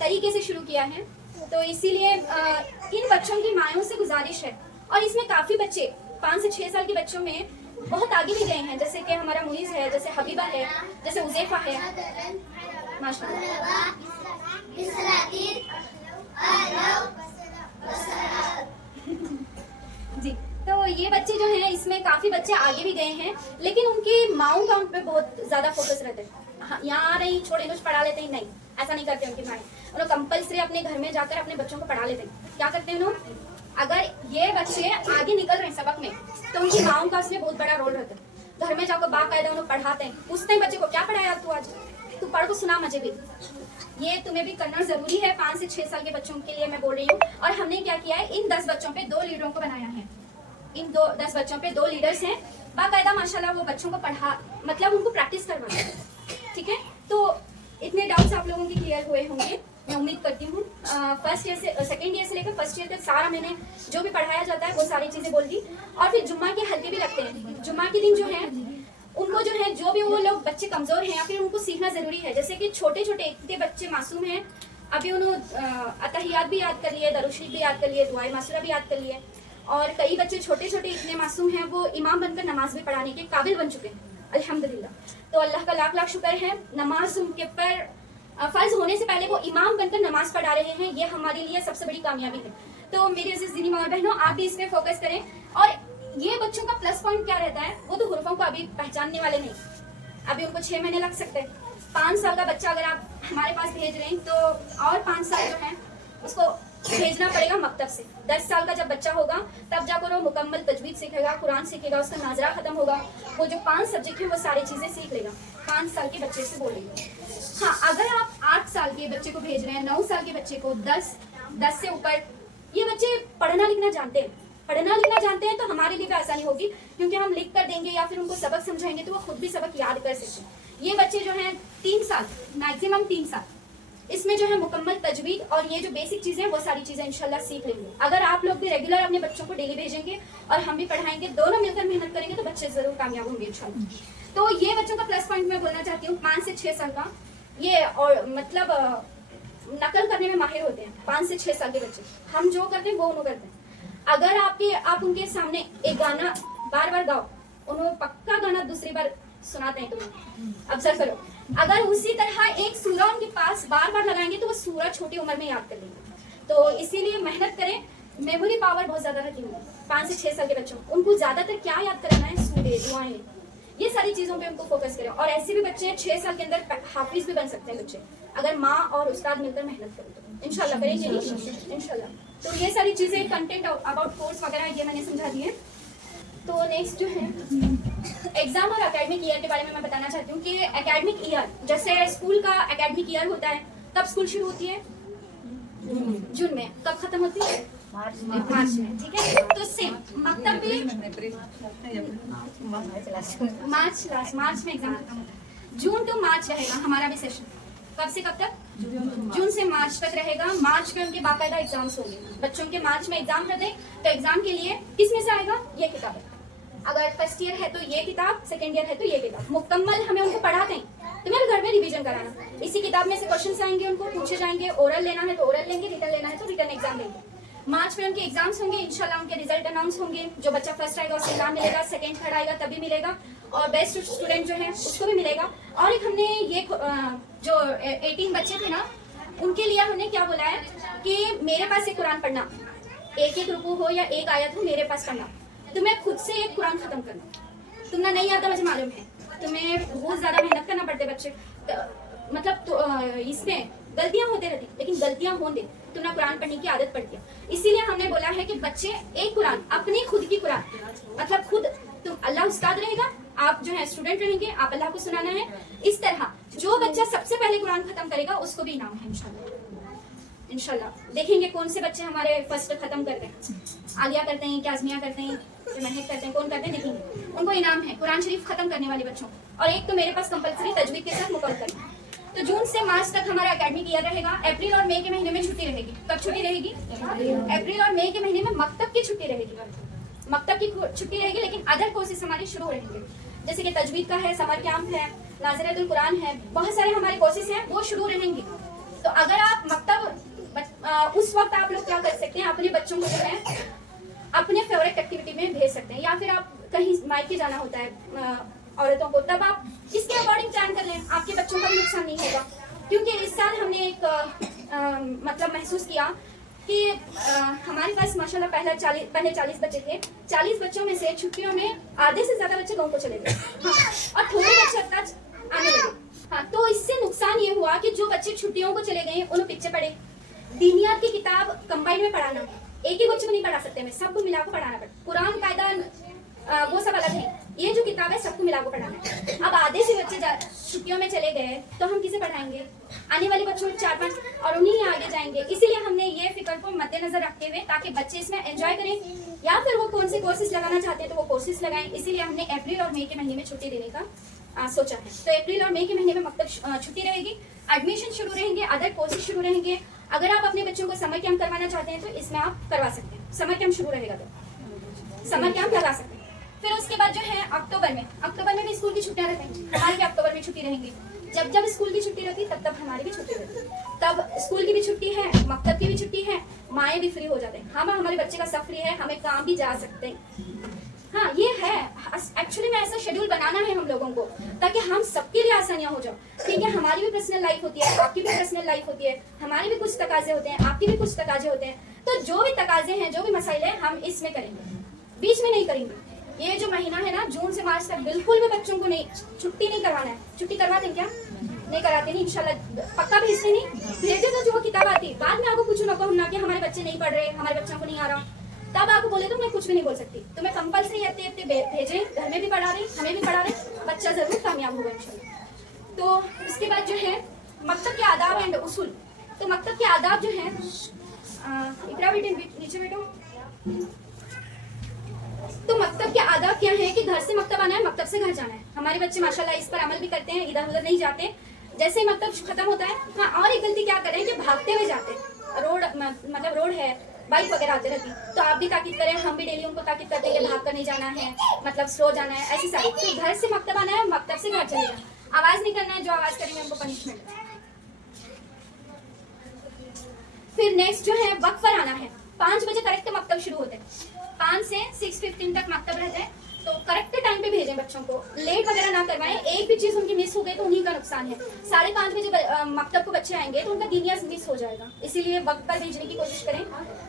तरीके से शुरू किया है। तो इसीलिए इन बच्चों की मायों से गुजारिश है, और इसमें काफी बच्चे 5 से 6 साल के बच्चों में बहुत आगे भी गए हैं, जैसे कि हमारा मुनीस है, जैसे हबीबा है, जैसे उज़ैफा है, माशाल्लाह। जी, तो ये बच्चे जो हैं इसमें काफी बच्चे आगे भी गए हैं, लेकिन उनकी माओं का उन पे बहुत ज्यादा फोकस रहता है। हाँ, यहाँ आ रही छोड़े कुछ पढ़ा लेते हैं, नहीं ऐसा नहीं करते उनकी माएँ। उन्हें कंपल्सरी अपने घर में जाकर अपने बच्चों को पढ़ा लेते हैं। क्या करते हैं उन्होंने, अगर ये बच्चे आगे निकल रहे हैं सबक में तो उनकी माओं का उसमें बहुत बड़ा रोल रहता है। घर में जाकर बाकायदा उन्हें पढ़ाते हैं, पूछते हैं बच्चे को क्या पढ़ाया तू आज, तू पढ़ को सुना मुझे भी। ये तुम्हें भी करना जरूरी है, 5 से 6 साल के बच्चों के लिए मैं बोल रही हूँ। और हमने क्या किया है, इन 10 बच्चों पे 2 लीडरों को बनाया है। इन 10 बच्चों पे 2 लीडर्स हैं, बाकायदा माशाल्लाह वो बच्चों को पढ़ा, मतलब उनको प्रैक्टिस करवाते हैं। ठीक है, तो इतने डाउट्स आप लोगों के क्लियर हुए होंगे मैं उम्मीद करती हूँ। फर्स्ट ईयर से सेकेंड ईयर से लेकर फर्स्ट ईयर तक सारा मैंने जो भी पढ़ाया जाता है वो सारी चीज़ें बोल दी। और फिर जुम्मा के हल्के भी लगते हैं। जुम्मा के दिन जो है उनको जो है जो भी वो लोग बच्चे कमज़ोर हैं या फिर उनको सीखना ज़रूरी है। जैसे कि छोटे छोटे इतने बच्चे मासूम हैं, अभी उन्होंने अतहियात भी याद कर लिए, दरूद शरीफ भी याद कर लिए, दुआए मासूरा भी याद कर लिए, और कई बच्चे छोटे छोटे इतने मासूम हैं वो इमाम बनकर नमाज भी पढ़ाने के काबिल बन चुके हैं अल्हम्दुलिल्लाह। तो अल्लाह का लाख लाख शुक्र है, नमाज उनके पर फर्ज होने से पहले वो इमाम बनकर नमाज पढ़ा रहे हैं, ये हमारे लिए सबसे बड़ी कामयाबी है। तो मेरे अजीज दीनी माँ और बहनों, आप भी इस पर फोकस करें। और ये बच्चों का प्लस पॉइंट क्या रहता है, वो तो हुर्फों को अभी पहचानने वाले नहीं, अभी उनको 6 महीने लग सकते हैं। 5 साल का बच्चा अगर आप हमारे पास भेज रहे हैं तो और 5 साल जो है उसको भेजना पड़ेगा मकतब से। 10 साल का जब बच्चा होगा तब जाकर वो मुकम्मल तजवीद सीखेगा, कुरान सीखेगा, उसका नाजरा खत्म होगा, वो जो 5 सब्जेक्ट है वो सारी चीजें सीख लेगा। 5 साल के बच्चे से बोल रही हूँ। हाँ, अगर आप 8 साल के बच्चे को भेज रहे हैं, 9 साल के बच्चे को, 10 से ऊपर, ये बच्चे पढ़ना लिखना जानते हैं, तो हमारे लिए भी आसानी होगी, क्योंकि हम लिख कर देंगे या फिर उनको सबक समझाएंगे तो वो खुद भी सबक याद कर सकते हैं। ये बच्चे जो हैं 3 साल, मैक्सिमम 3 साल, इसमें जो है मुकम्मल तजवीद और ये जो बेसिक चीजें हैं वो सारी चीजें इंशाल्लाह सीख लेंगे। अगर आप लोग भी रेगुलर अपने बच्चों को डेली भेजेंगे और हम भी पढ़ाएंगे, दोनों मिलकर मेहनत करेंगे तो बच्चे जरूर कामयाब होंगे इंशाल्लाह। तो ये बच्चों का प्लस पॉइंट मैं बोलना चाहती हूँ। 5 से 6 साल का ये, और मतलब नकल करने में माहिर होते हैं 5 से 6 साल के बच्चे। हम जो करते हैं वो उन्होंने करते हैं। अगर आप उनके सामने एक गाना बार बार गाओ, उन्होंने पक्का गाना दूसरी बार सुनाते हैं। तुम्हें ऑब्जर्व करो, अगर उसी तरह एक सूरा उनके पास बार बार लगाएंगे तो वो सूरा छोटी उम्र में याद कर लेंगे। तो इसीलिए मेहनत करें। मेमोरी पावर बहुत ज्यादा रहती है 5 से 6 साल के बच्चों को। उनको ज्यादातर क्या याद कराना है? सूरे, दुआएं, ये सारी चीजों पे उनको फोकस करें। और ऐसे भी बच्चे 6 साल के अंदर हाफिज भी बन सकते हैं बच्चे, अगर माँ और उस्ताद मिलकर मेहनत करें तो। इंशाल्लाह करेंगे नहीं इंशाल्लाह। तो ये सारी चीजें, कंटेंट अबाउट कोर्स वगैरह ये मैंने समझा दिए। तो नेक्स्ट जो है एग्जाम और एकेडमिक ईयर के बारे में मैं बताना चाहती हूँ कि एकेडमिक ईयर, जैसे स्कूल का एकेडमिक ईयर होता है, कब स्कूल शुरू होती है? जून में। कब खत्म होती है? मार्च में। ठीक है, तो सेम मकतब भी मार्च में एग्जाम खत्म होता है। जून टू मार्च रहेगा हमारा भी सेशन। कब से कब तक? जून से मार्च तक रहेगा। मार्च में उनके बाकायदा एग्जाम्स होंगे। बच्चों के मार्च में एग्जाम करते हैं तो एग्जाम के लिए किस में से आएगा? ये किताब है। अगर फर्स्ट ईयर है तो ये किताब, सेकंड ईयर है तो ये किताब। मुकम्मल हमें उनको पढ़ाते हैं तो मेरे घर में रिवीजन कराना। इसी किताब में से क्वेश्चंस आएंगे, उनको पूछे जाएंगे। ओरल लेना है तो ओरल लेंगे, रिटर्न लेना है तो रिटर्न एग्जाम लेंगे। मार्च में उनके एग्जाम्स होंगे, इंशाल्लाह उनके रिजल्ट अनाउंस होंगे। जो बच्चा फर्स्ट आएगा उसको एग्जाम मिलेगा, सेकंड थर्ड आएगा तभी मिलेगा, और बेस्ट स्टूडेंट जो है उसको भी मिलेगा। और एक हमने ये जो 18 बच्चे थे ना, उनके लिए हमने क्या बोला है कि मेरे पास एक कुरान पढ़ना, एक रुकू हो या एक आयत हो मेरे पास पढ़ना, तुम्हें खुद से एक कुरान खत्म करना। तुम्हें नहीं आता मुझे मालूम है, तुम्हें बहुत ज्यादा मेहनत करना पड़ते बच्चे, मतलब तो इसमें गलतियां होते रहती, लेकिन गलतियां होने तुम्हें कुरान पढ़ने की आदत पड़ती है। इसीलिए हमने बोला है कि बच्चे एक कुरान, अपनी खुद की कुरान, मतलब खुद तुम, अल्लाह उस्ताद रहेगा, आप जो है स्टूडेंट रहेंगे, आप अल्लाह को सुनाना है। इस तरह जो बच्चा सबसे पहले कुरान खत्म करेगा उसको भी इनाम है इंशाल्लाह। देखेंगे कौन से बच्चे हमारे फर्स्ट खत्म करते हैं, आलिया करते हैं, क्याज़मिया करते हैं, महक करते हैं, कौन करते हैं, देखेंगे उनको इनाम है कुरान शरीफ खत्म करने वाले बच्चों। और एक तो मेरे पास कंपलसरी तजवीद के साथ मुकम्मल करना। तो जून से मार्च तक हमारा एकेडमिक ईयर रहेगा। अप्रैल और मई के महीने में छुट्टी रहेगी। कब छुट्टी रहेगी? अप्रैल और मई के महीने में मकतब की छुट्टी रहेगी। मकतब की छुट्टी रहेगी, लेकिन अदर कोर्सेज हमारे शुरू रहेंगे, जैसे कि तजवीद का है, समर कैंप है, नाज़िरतुल कुरान है, बहुत सारे हमारे कोर्सेज हैं वो शुरू रहेंगे। तो अगर आप मकतब उस वक्त आप लोग क्या कर सकते हैं, अपने बच्चों को जो है अपने फेवरेट एक्टिविटी में भेज सकते हैं, या फिर आप कहीं मायके जाना होता है औरतों को, तब आप इसके अकॉर्डिंग प्लान कर लें, आपके बच्चों का भी नुकसान नहीं होगा। क्योंकि इस साल हमने एक मतलब महसूस किया कि हमारे पास माशाल्लाह पहले 40 बच्चे थे। 40 बच्चों में से छुट्टियों में आधे से ज्यादा बच्चे गाँव को चले गए, और थोड़े बच्चे अब तक आने लगे। हाँ, तो इससे नुकसान ये हुआ कि जो बच्चे छुट्टियों को चले गए उन्हें पिक्चर पढ़े। दीनियात की किताब कंबाइन में पढ़ाना, एक ही बच्चे को नहीं पढ़ा सकते, हमें सबको मिलाकर पढ़ाना पड़ता। कुरान कायदा वो सब अलग है, ये जो किताब है सबको मिलाकर पढ़ाना है। अब आधे से बच्चे छुट्टियों में चले गए तो हम किसे पढ़ाएंगे? आने वाले बच्चों 4-5 और उन्हीं आगे जाएंगे। इसीलिए हमने ये फिक्र को मद्देनजर रखते हुए, ताकि बच्चे इसमें एंजॉय करें, या फिर वो कौन से कोर्सेज लगाना चाहते हैं तो वो कोर्सेज लगाएं। इसीलिए हमने अप्रैल और मई के महीने में छुट्टी देने का सोचा है। तो अप्रैल और मई के महीने में मकतब छुट्टी रहेगी, एडमिशन शुरू रहेंगे, अदर कोर्सेज शुरू रहेंगे। अगर आप अपने बच्चों को समर कैंप करवाना चाहते हैं तो इसमें आप करवा सकते हैं। समर कैंप शुरू रहेगा तो समर कैंप लगा सकते हैं। फिर उसके बाद जो है अक्टूबर में भी स्कूल की छुट्टियां रहती हैं, हमारी भी अक्टूबर में छुट्टी रहेंगी। जब स्कूल की छुट्टी रहती तब हमारी भी छुट्टी रहती। तब स्कूल की भी छुट्टी है, मकतब की भी छुट्टी है, माएँ भी फ्री हो जाते हैं, हम हमारे बच्चे का सब फ्री है, हमें काम भी जा सकते हैं। हाँ, ये है एक्चुअली में ऐसा शेड्यूल बनाना है हम लोगों को, ताकि हम सबके लिए आसानियां हो जाए। क्योंकि हमारी भी पर्सनल लाइफ होती है, आपकी भी पर्सनल लाइफ होती है, हमारे भी कुछ तकाजे होते हैं, आपके भी कुछ तकाजे होते हैं। तो जो भी तकाजे हैं, जो भी मसाइल है, हम इसमें करेंगे, बीच में नहीं करेंगे। ये जो महीना है ना, जून से मार्च तक बिल्कुल भी बच्चों को नहीं छुट्टी नहीं करवाना है। छुट्टी करवा दें क्या? नहीं कराते, नहीं, इंशाल्लाह पक्का भेजते नहीं, भेजे तो जो किताब आती। बाद में आपको कुछ ना कहूँ ना कि हमारे बच्चे नहीं पढ़ रहे, हमारे बच्चों को नहीं आ रहा, तब आपको बोले तो मैं कुछ भी नहीं बोल सकती। तो मैं कंपल्सरी इतने भेजे, घर में भी पढ़ा रहे, हमें भी पढ़ा रहे, बच्चा जरूर कामयाब होगा इंशाल्लाह। तो उसके बाद जो है मकतब के आदाब एंड उसूल। तो मकतब के आदाब जो है, इकरा बेटे नीचे बैठो। तो मकतब के आदाब क्या है कि घर से मकतब आना है, मकतब से घर जाना है। हमारे बच्चे माशाल्लाह इस पर अमल भी करते हैं, इधर उधर नहीं जाते। जैसे ही मकतब खत्म होता है, हाँ और एक गलती क्या करें कि भागते हुए जाते हैं। रोड मतलब रोड है, बाइक वगैरह आते रहती, तो आप भी ताकीद करें, हम भी डेली उनको ताकीद करते हैं कि भाग कर नहीं जाना है, मतलब स्लो जाना है, ऐसी सारी। तो घर से मकतब आना है, मकतब से घर चले जाना, आवाज नहीं करना है, जो आवाज करेंगे उनको पनिशमेंट। फिर नेक्स्ट जो है वक्त पर आना है। 5 बजे करेक्ट मकतब शुरू होते हैं, 5 से 6:15 तक मकतब रहते हैं, तो करेक्ट टाइम पे भेजें बच्चों को, लेट वगैरह ना करवाएं। एक भी चीज उनकी मिस हो गई तो उन्हीं का नुकसान है। 5:30 बजे मकतब को बच्चे आएंगे तो उनका दीनियाज मिस हो जाएगा, इसीलिए वक्त पर भेजने की कोशिश करें।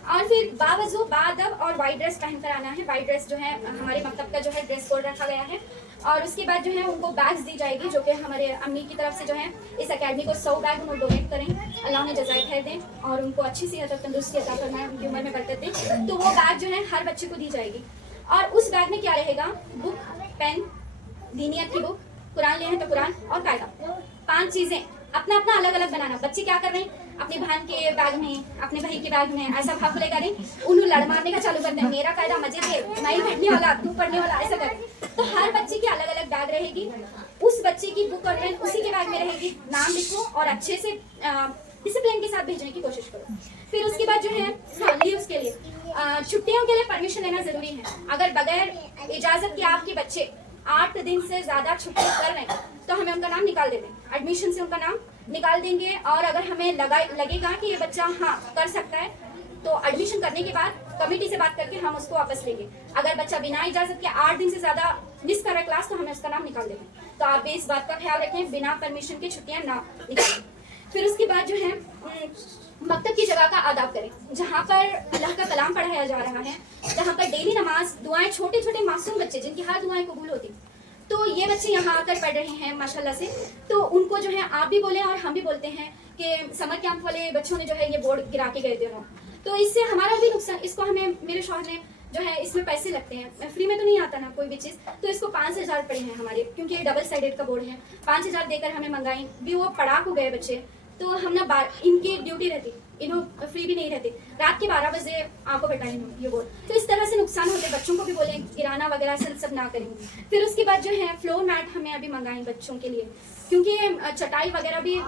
और फिर बावजू बाअदब और वाइट ड्रेस पहनकर आना है। वाइट ड्रेस जो है हमारे मकतब का जो है ड्रेस कोड रखा गया है। और उसके बाद जो है उनको बैग्स दी जाएगी, जो कि हमारे अम्मी की तरफ से जो है इस अकेडमी को 100 बैग उन्होंने डोनेट करें। अल्लाह ने जज़ाए खैर दें और उनको अच्छी सेहत और तंदुरुस्ती अता फरमाए, उनकी उम्र में बरकत दें। तो वो बैग जो है हर बच्चे को दी जाएगी। और उस बैग में क्या रहेगा? बुक, पेन, दीनियत की बुक, कुरान ले हैं तो कुरान और कायदा। 5 चीजें अपना अपना अलग अलग बनाना। बच्चे क्या कर रहे हैं? अपनी बहन के बैग में, अपने भाई के बैग में ऐसा भाग लेकर उन्हें लड़ मारने का चालू करते हैं। मेरा कायदा मजे से, मैं ही पढ़ने वाला, तू पढ़ने वाला, ऐसा कर। तो हर बच्चे की अलग अलग बैग रहेगी। उस बच्चे की बुक और पेन उसी के बैग में रहेगी। नाम लिखो और अच्छे से डिसिप्लिन के साथ भेजने की कोशिश करो। फिर उसके बाद जो है लीव्स के लिए, छुट्टियों के लिए परमिशन लेना जरूरी है। अगर बगैर इजाजत के आपके बच्चे 8 दिन से ज्यादा छुट्टी कर रहे हैं तो हमें उनका नाम निकाल देंगे, एडमिशन से उनका नाम निकाल देंगे। और अगर हमें लगेगा कि ये बच्चा हाँ कर सकता है तो एडमिशन करने के बाद कमेटी से बात करके हम उसको वापस लेंगे। अगर बच्चा बिना इजाजत के 8 दिन से ज्यादा मिस कर रहा है क्लास तो हमें उसका नाम निकाल देंगे। तो आप भी इस बात का ख्याल रखें, बिना परमिशन के छुट्टियां ना निकालें। फिर उसके बाद जो है मकतब की जगह का आदाब करें, जहाँ पर अल्लाह का कलाम पढ़ाया जा रहा है, जहाँ पर डेली नमाज, दुआएं, छोटे छोटे मासूम बच्चे जिनकी हर दुआएं कबूल होती, तो ये बच्चे यहाँ आकर पढ़ रहे हैं माशाल्लाह से। तो उनको जो है आप भी बोलें और हम भी बोलते हैं कि समर कैंप वाले बच्चों ने जो है ये बोर्ड गिरा के गए थे, तो इससे हमारा भी नुकसान। इसको हमें, मेरे शौहर ने जो है इसमें पैसे लगते हैं, फ्री में तो नहीं आता ना कोई भी चीज़, तो इसको 5,000 पड़े हैं हमारे, क्योंकि ये डबल साइडेड का बोर्ड है। 5,000 देकर हमें मंगाई भी, वो पढ़ा को गए बच्चे, तो हम ना इनकी ड्यूटी रहती, इन्हों फ्री भी नहीं रहती, रात के 12 बजे आपको बैठाएं ये बोर्ड। तो इस तरह से नुकसान होते, बच्चों को भी बोले गिराना वगैरह सब ना करें। फिर उसके बाद जो है फ्लोर मैट हमें अभी मंगाएं बच्चों के लिए, क्योंकि चटाई वगैरह भी,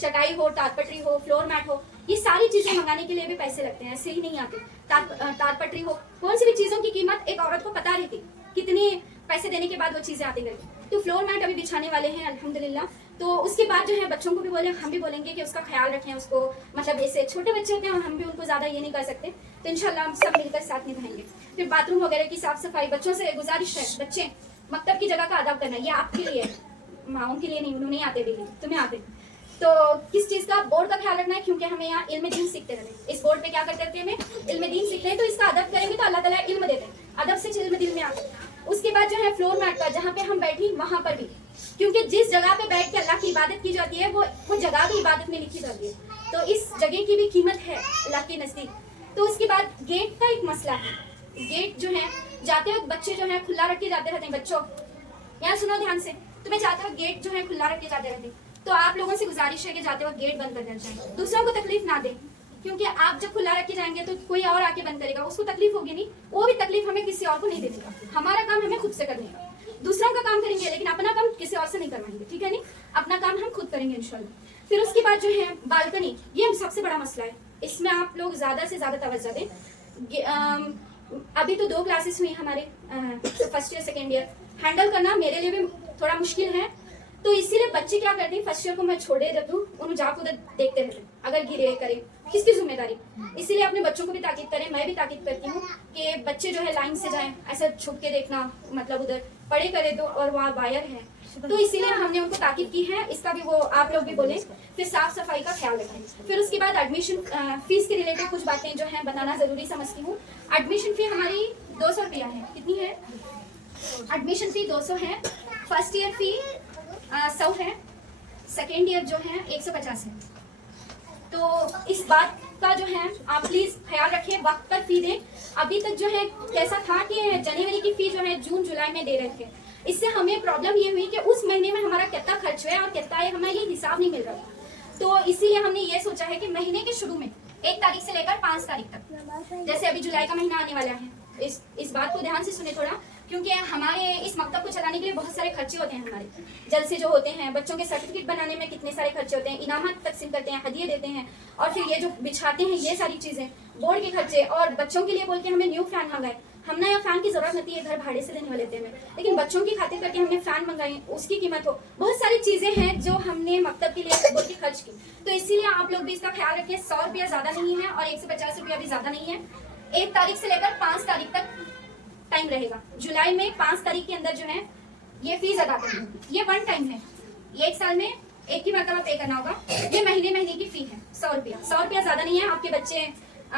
चटाई हो, तारपटरी हो, फ्लोर मैट हो, ये सारी चीजें मंगाने के लिए भी पैसे लगते हैं, ऐसे ही नहीं आते। तारपटरी हो, कौन सी भी चीजों की कीमत एक औरत को पता रहती, कितने पैसे देने के बाद वो चीजें आती करती। तो फ्लोर मैट अभी बिछाने वाले हैं अल्हम्दुलिल्लाह। तो उसके बाद जो है बच्चों को भी बोले, हम भी बोलेंगे कि उसका ख्याल रखें उसको, मतलब ऐसे छोटे बच्चे होते हैं और हम भी उनको ज्यादा ये नहीं कर सकते, तो इंशाल्लाह हम सब मिलकर साथ निभाएंगे। फिर बाथरूम वगैरह की साफ सफाई, बच्चों से गुजारिश है, बच्चे मकतब की जगह का अदब करना, ये आपके लिए, माओं के लिए नहीं, उन्होंने आते भी, तुम्हें आते। तो किस चीज का? बोर्ड का ख्याल रखना है, क्योंकि हमें यहाँ इल्म दीन सीखते रहते हैं। इस बोर्ड पे क्या करते हैं, हमें इल्म दीन सीखते हैं, तो इसका अदब करेंगे तो अल्लाह ताला इल्म देते हैं, अदब से इल्म दिल में आता है। उसके बाद जो है फ्लोर मैट का, जहाँ पे हम बैठी वहां पर भी, क्योंकि जिस जगह पे बैठ के अल्लाह की इबादत की जाती है वो जगह भी इबादत में लिखी जाती है, तो इस जगह की भी कीमत है अल्लाह के नजदीक। तो उसके बाद गेट का एक मसला है, गेट जो है जाते वक्त बच्चे जो है खुला रख के जाते रहते हैं। बच्चों यहाँ सुनो ध्यान से, तुम्हें जाते वक्त गेट जो है खुला रख के जाते रहते हैं, तो आप लोगों से गुजारिश है कि जाते वक्त गेट बंद कर देना चाहिए, दूसरों को तकलीफ ना दें, क्योंकि आप जब खुला रख के जाएंगे तो कोई और आके बंद करेगा, उसको तकलीफ होगी नहीं, वो भी तकलीफ हमें किसी और को नहीं देनी है। हमारा काम हमें खुद से करनी है, दूसरों का काम करेंगे लेकिन अपना काम किसी और से नहीं करवाएंगे, ठीक है नहीं, अपना काम हम खुद करेंगे इंशाल्लाह। फिर उसके बाद जो है बालकनी, ये सबसे बड़ा मसला है, इसमें आप लोग ज्यादा से ज्यादा तवज्जो दें। अभी तो 2 क्लासेस हुई हमारे, first year second year, handle करना मेरे लिए भी थोड़ा मुश्किल है, तो इसीलिए बच्चे क्या करते हैं, फर्स्ट ईयर को मैं छोड़े देती हूँ, उन्हें जाकर उधर देखते रहते हैं, अगर गिरे करे किसकी जिम्मेदारी। इसीलिए अपने बच्चों को भी ताकीद करें, मैं भी ताकीद करती हूँ कि बच्चे जो है लाइन से जाएं, ऐसा छुप के देखना, मतलब उधर पढ़े करे तो, और वहाँ वायर है, तो इसीलिए हमने उनको ताकीद की है, इसका भी वो आप लोग भी बोलें। फिर साफ सफाई का ख्याल रखें। फिर उसके बाद एडमिशन फीस के रिलेटेड कुछ बातें जो है बताना जरूरी समझती हूँ। एडमिशन फी हमारी 200 रुपया है, कितनी है? एडमिशन फी 200 है, फर्स्ट ईयर फी 100 है, सेकेंड ईयर जो है 150 है। तो इस बात का जो है आप प्लीज ख्याल रखें, वक्त पर फी दें। अभी तक जो है कैसा था कि जनवरी की फी जो है जून जुलाई में दे रहे थे, इससे हमें प्रॉब्लम ये हुई कि उस महीने में हमारा कितना खर्च हुआ है और कितना है, हमें ये हिसाब नहीं मिल रहा। तो इसीलिए हमने ये सोचा है कि महीने के शुरू में 1 तारीख से लेकर 5 तारीख तक, जैसे अभी जुलाई का महीना आने वाला है, इस बात को ध्यान से सुने थोड़ा, क्योंकि हमारे इस मकतब को चलाने के लिए बहुत सारे खर्चे होते हैं। हमारे जलसे जो होते हैं, बच्चों के सर्टिफिकेट बनाने में कितने सारे खर्चे होते हैं, इनामत तकसीम करते हैं, हदिये देते हैं, और फिर ये जो बिछाते हैं, ये सारी चीज़ें, बोर्ड के खर्चे, और बच्चों के लिए बोल के हमने न्यू फैन मंगाए। हमने यहाँ फैन की जरूरत नहीं है, घर भाड़े से देने वाले थे हमें, लेकिन बच्चों की खातिर करके हमने फैन मंगाई, उसकी कीमत हो, बहुत सारी चीजें हैं जो हमने मकतब के लिए बोल के खर्च की। तो इसीलिए आप लोग भी इसका ख्याल रखिए, 100 रुपया ज्यादा नहीं है और 150 रुपया भी ज्यादा नहीं है। 1 तारीख से लेकर 5 तारीख तक टाइम रहेगा। जुलाई में 5 तारीख के अंदर जो है ये फीस अदा करनी। ये 1 टाइम है, ये 1 साल में एक ही मरतबा पे करना होगा। ये महीने की फी है 100 रुपया। 100 रुपया ज्यादा नहीं है। आपके बच्चे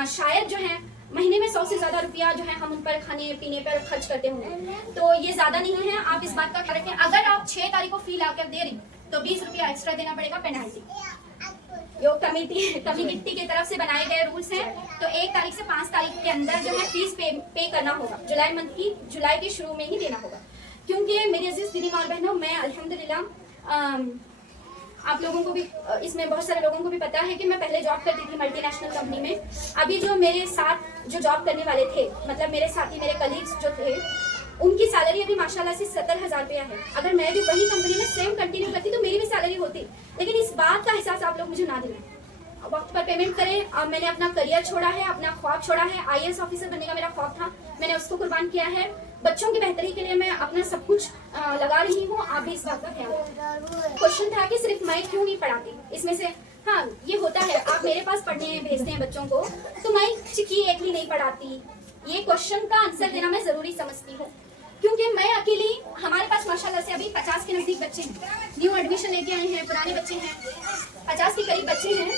शायद जो है महीने में 100 से ज्यादा रुपया जो है हम उन पर खाने पीने पर खर्च करते होंगे, तो ये ज्यादा नहीं है। आप इस बात का ख्याल रखें। अगर आप 6 तारीख को फी लाकर दे रही तो 20 रुपया एक्स्ट्रा देना पड़ेगा पेनल्टी। जो कमिटी की तरफ से बनाए गए रूल्स हैं, तो 1 तारीख से 5 तारीख के अंदर जो है फीस पे करना होगा। जुलाई के शुरू में ही देना होगा। क्योंकि मेरी अजीज दीदी और बहनों, मैं अल्हम्दुलिल्लाह आप लोगों को भी, इसमें बहुत सारे लोगों को भी पता है कि मैं पहले जॉब करती थी मल्टीनेशनल कंपनी में। अभी जो मेरे साथ जो जॉब करने वाले थे, मतलब मेरे साथी, मेरे कलीग्स जो थे, उनकी सैलरी अभी माशाल्लाह से 70,000 रुपया है। अगर मैं भी वही कंपनी में सेम कंटिन्यू करती तो मेरी भी सैलरी होती। लेकिन इस बात का एहसास आप लोग मुझे ना दिलाएं, वक्त पर पेमेंट करें। अब मैंने अपना करियर छोड़ा है, अपना ख्वाब छोड़ा है। IAS ऑफिसर बनने का मेरा ख्वाब था, मैंने उसको कुर्बान किया है। बच्चों की बेहतरी के लिए मैं अपना सब कुछ लगा रही हूँ। आप भी इस बात का ख्याल रखें। क्वेश्चन था कि सिर्फ मैं क्यों नहीं पढ़ाती, इसमें से हाँ ये होता है, आप मेरे पास पढ़ने भेजते हैं बच्चों को, तो मैं चिकी एकली नहीं पढ़ाती। ये क्वेश्चन का आंसर देना मैं जरूरी समझती हूँ, क्योंकि मैं अकेली, हमारे पास माशाल्लाह से अभी 50 के नजदीक बच्चे हैं। न्यू एडमिशन लेके आए हैं, पुराने बच्चे हैं, 50 के करीब बच्चे हैं।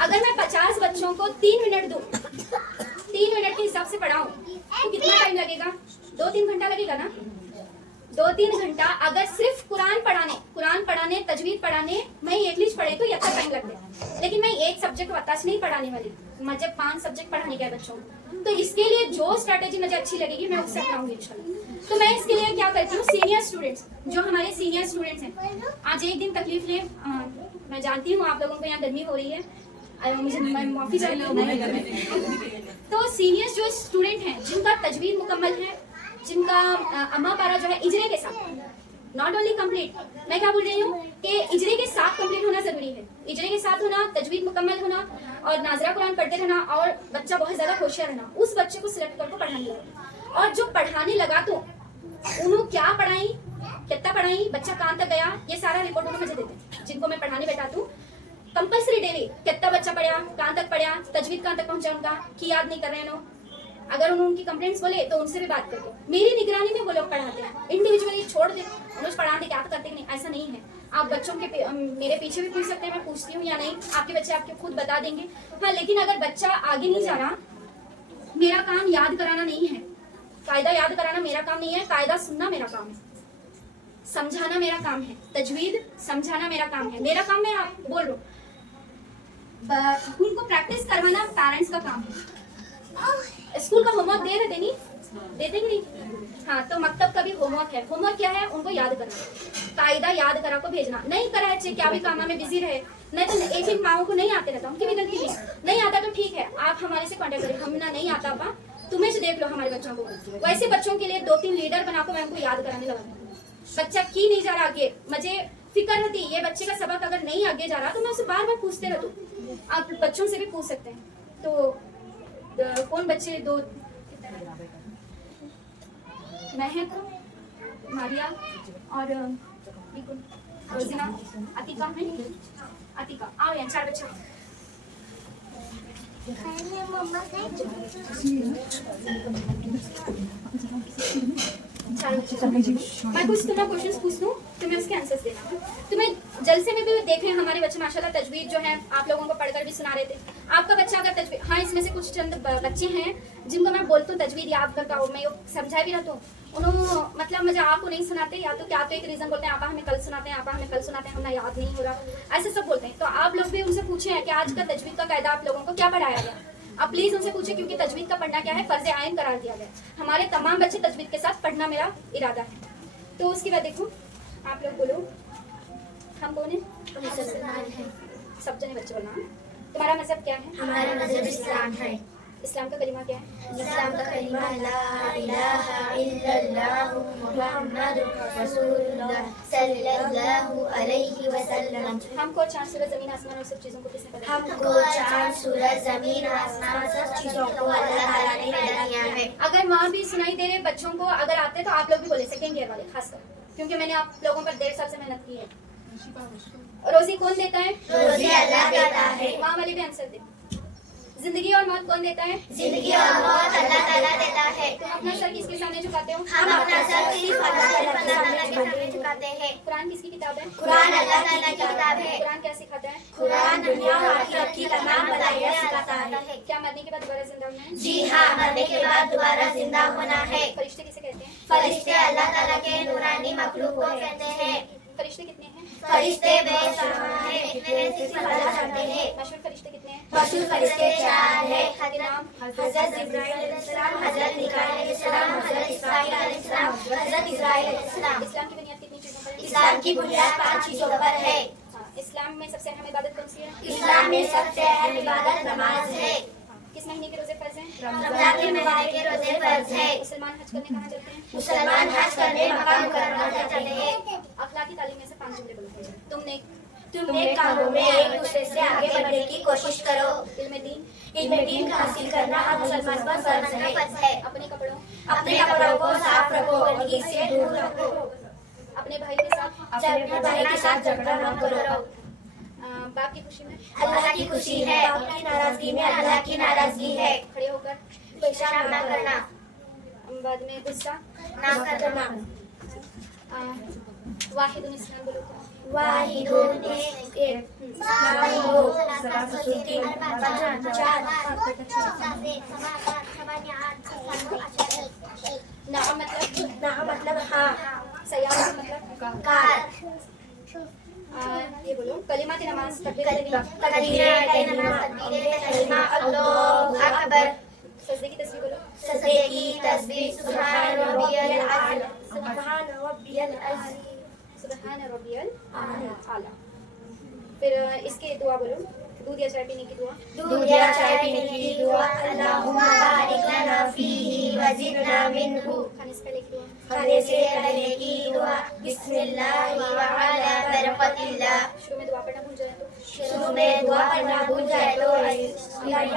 अगर मैं 50 बच्चों को 3 मिनट दूं, 3 मिनट के हिसाब से पढ़ाऊं, तो कितना टाइम लगेगा? 2-3 घंटा लगेगा ना। 2-3 घंटा अगर सिर्फ कुरान पढ़ाने, तजवीद पढ़ाने मैं एकलिश पढ़े तो इतना टाइम लगता है। लेकिन मैं एक सब्जेक्ट बताच नहीं पढ़ाने वाली, मुझे 5 सब्जेक्ट पढ़ाने के बच्चों को। तो इसके लिए जो स्ट्रेटेजी मुझे अच्छी लगेगी मैं उससे अपनाऊंगी इंशाल्लाह। तो मैं इसके लिए क्या करती हूँ, सीनियर स्टूडेंट्स, जो हमारे सीनियर स्टूडेंट्स हैं, आज एक दिन तकलीफ लें। मैं जानती हूँ आप लोगों को यहाँ गर्मी हो रही है, मुझे माफी चाहिए। तो सीनियर्स जो स्टूडेंट हैं, जिनका तजवीद मुकम्मल है, जिनका अम्मा पारा जो है इजरे के साथ, नॉट ओनली कंप्लीट, मैं क्या बोल रही हूँ कि इजरे के साथ कंप्लीट होना जरूरी है। इजरे के साथ होना, तजवीद मुकम्मल होना और नाजरा कुरान पढ़ते रहना, और बच्चा बहुत ज्यादा होशियार रहना। उस बच्चे को सिलेक्ट करके पढ़ाने लगा, और जो पढ़ाने लगा तो उन्होंने क्या पढ़ाई, कितना पढ़ाई, बच्चा कहाँ तक गया, ये सारा रिपोर्ट उन्होंने मुझे देते। जिनको मैं पढ़ाने बैठाती हूँ कंपल्सरी डेली, कितना बच्चा पढ़ा, कहाँ तक पढ़ा, तजवीद कहाँ तक पहुंचा उनका, कि याद नहीं कर रहे हैं। अगर उन्होंने उनकी कंप्लेंट्स बोले तो उनसे भी बात करके, मेरी निगरानी में वो लोग पढ़ाते हैं। इंडिविजुअली छोड़ दे, उन्हें पढ़ाते क्या तो करते नहीं, ऐसा नहीं है। आप बच्चों के मेरे पीछे भी पूछ सकते हैं, मैं पूछती हूँ या नहीं, आपके बच्चे आपके खुद बता देंगे। हाँ, लेकिन अगर बच्चा आगे नहीं जा रहा, मेरा काम याद कराना नहीं है, कायदा याद कराना मेरा काम नहीं है, कायदा सुनना मेरा काम है, समझाना मेरा काम है, तजवीद समझाना मेरा काम है। मेरा काम मैं बोल रहा हूँ, उनको प्रैक्टिस करवाना पेरेंट्स का काम है। स्कूल का होमवर्क देते कि नहीं? हाँ, तो मकतब का भी होमवर्क है। होमवर्क क्या है? उनको याद करना, कायदा याद करा को भेजना। नहीं करा है, क्या भी काम में बिजी रहे, नहीं तो एक माओ को नहीं आते रहता, उनकी भी गलती नहीं आता तो ठीक है, आप हमारे से कॉन्टेक्ट करें। हम ना नहीं आता पा, तुम्हें से देख लो हमारे बच्चों को। वैसे बच्चों के लिए 2-3 लीडर बनाकर मैं उनको याद कराने लगा। बच्चा की नहीं जा रहा आगे, मुझे फिक्र रहती, ये बच्चे का सबक अगर नहीं आगे जा रहा तो मैं उसे बार बार पूछते रहता हूँ। आप बच्चों से भी पूछ सकते हैं। तो कौन बच्चे, 2 महक, मारिया और रोजिना, अतिका है, अतिका, आओ यहाँ 4 बच्चे। मैं कुछ तुम्हें क्वेश्चंस पूछ लूँ, तुम्हें उसके आंसर्स देना। तुम्हें जलसे में भी देखे हमारे बच्चे माशाल्लाह तजवीद जो है आप लोगों को पढ़कर भी सुना रहे थे। आपका बच्चा अगर तजवीद, हाँ इसमें से कुछ चंद बच्चे हैं जिनको मैं बोलती हूँ तजवीद याद करके आओ, मैं समझा भी रहता हूँ, उन्होंने मतलब मुझे आपको नहीं सुनाते, या तो क्या तो एक रीजन बोलते हैं आपा हमें कल सुनाते हैं, आपा हमें कल सुनाते हैं, हमें याद नहीं हो रहा, ऐसे सब बोलते हैं। तो आप लोग भी उनसे पूछे हैं कि आज का तजवीद का कायदा आप लोगों को क्या पढ़ाया गया, आप प्लीज उनसे पूछे, क्योंकि तजवीद का पढ़ना क्या है, फर्ज आइन करार दिया गया। हमारे तमाम बच्चे तजवीद के साथ पढ़ना मेरा इरादा है। तो उसके बाद देखो आप लोग बोलो, हम कौन है? सब जने बच्चे बोलना। तुम्हारा मजहब क्या है? हमारा मजहब इस्लाम है। इस्लाम का कलिमा क्या है? इस्लाम का कलिमा ला इलाहा इल्लल्लाह मुहम्मदुर रसूलुल्लाह सल्लल्लाहु अलैहि वसल्लम। हमको चांद सूरज जमीन आसमान और सब चीजों को किसने पैदा किया? हमको चांद सूरज जमीन आसमान सब चीजों को अल्लाह ताला ने पैदा किया है। अगर वहाँ भी सुनाई दे रहे बच्चों को, अगर आते तो आप लोग भी बोले, सेकेंड ईयर वाले खासकर, क्योंकि मैंने आप लोगों पर 1.5 साल से मेहनत की है। रोजी कौन देता है? रोजी अल्लाह देता है। वहाँ वाले भी आंसर दे। जिंदगी और मौत कौन देता है? जिंदगी और मौत अल्लाह ताला देता है। तुम अपना सर किसके सामने झुकाते हो? हम अपना सर सिर्फ अल्लाह ताला के सामने झुकाते हैं। कुरान किसकी किताब है? कुरान अल्लाह ताला की किताब है। कुरान क्या सिखाता है? कुरान दुनिया और आखिरत की तमाम भलाइयाँ सिखाता है। क्या मरने के बाद दोबारा जिंदा होना है? जी हाँ, मरने के बाद दोबारा जिंदा होना है। फरिश्ते किसे कहते हैं? फरिश्ते अल्लाह ताला के नूरानी मखलूक को कहते हैं। फरिश्ते कितने हैं? फरिश्ते बेशुमार हैं, इतने सिर्फ अल्लाह जानते हैं। मशहूर फरिश्ते कितने हैं? मशहूर फरिश्ते 4 हैं। नाम? हज़रत जिब्राइल अलैहिस्सलाम, हज़रत मिकाईल अलैहिस्सलाम, हज़रत इसराइल अलैहिस्सलाम, हज़रत इस्राइल अलैहिस्सलाम। इस्लाम की बुनियाद कितनी चीजों पर है? इस्लाम की बुनियाद 5 चीजों पर है। हाँ, इस्लाम में सबसे अहम इबादत कौन सी है? इस्लाम में सबसे अहम इबादत नमाज है। किस महीने के रोजे फर्ज हैं? रमजान के महीने के रोजे फर्ज है। मुसलमान हज करने कहाँ जाते हैं? मुसलमान हज करने मक्का मुकर्रमा जाते हैं। अखलाकी तालीम में से 5 जुमले बोलो। तुमने तुम नेक कामों में एक दूसरे से आगे बढ़ने की कोशिश करो। इल्म दीन, इल्म दीन का हासिल करना हर मुसलमान पर फर्ज है। अपने कपड़ों, अपने कपड़ों को साफ रखो, गंदगी से दूर रखो। अपने भाई के साथ, अपने भाई के साथ झगड़ा मत करो। बाप की खुशी में, अल्लाह की खुशी है, बाप की नाराजगी में अल्लाह की नाराजगी है। खड़े होकर पेशाब ना करना, बाद में गुस्सा ना करना। वाहिदुन इस्लाम बोलो तो। वाहिदुन एक, नाहिदो सलासतुन 3, 4। नाम मतलब, ना मतलब हाँ, सयाम मतलब कार। ये बोलो कलिमा की नमाज, तकबीर तकबीर तहरीमा, अल्लाहु अकबर। सजदे की तस्बीह बोलो। सजदे की तस्बीह सुब्हान रब्बियल आला, सुब्हान रब्बियल अज़ीम, सुब्हान रब्बियल आला। फिर इसके दुआ बोलो, दूध या चाय पीने की दुआ। दूध या चाय पीने की दुआ। अल्लाहुम्मा बारिक लना फीही व ज़िदना मिन्हु। खाने से पहले की दुआ। खाने से पहले की दुआ। बिस्मिल्लाह व अला बरकतिल्लाह। शुरू में दुआ पढ़ना भूल जाए तो। शुरू में दुआ पढ़ना भूल जाए तो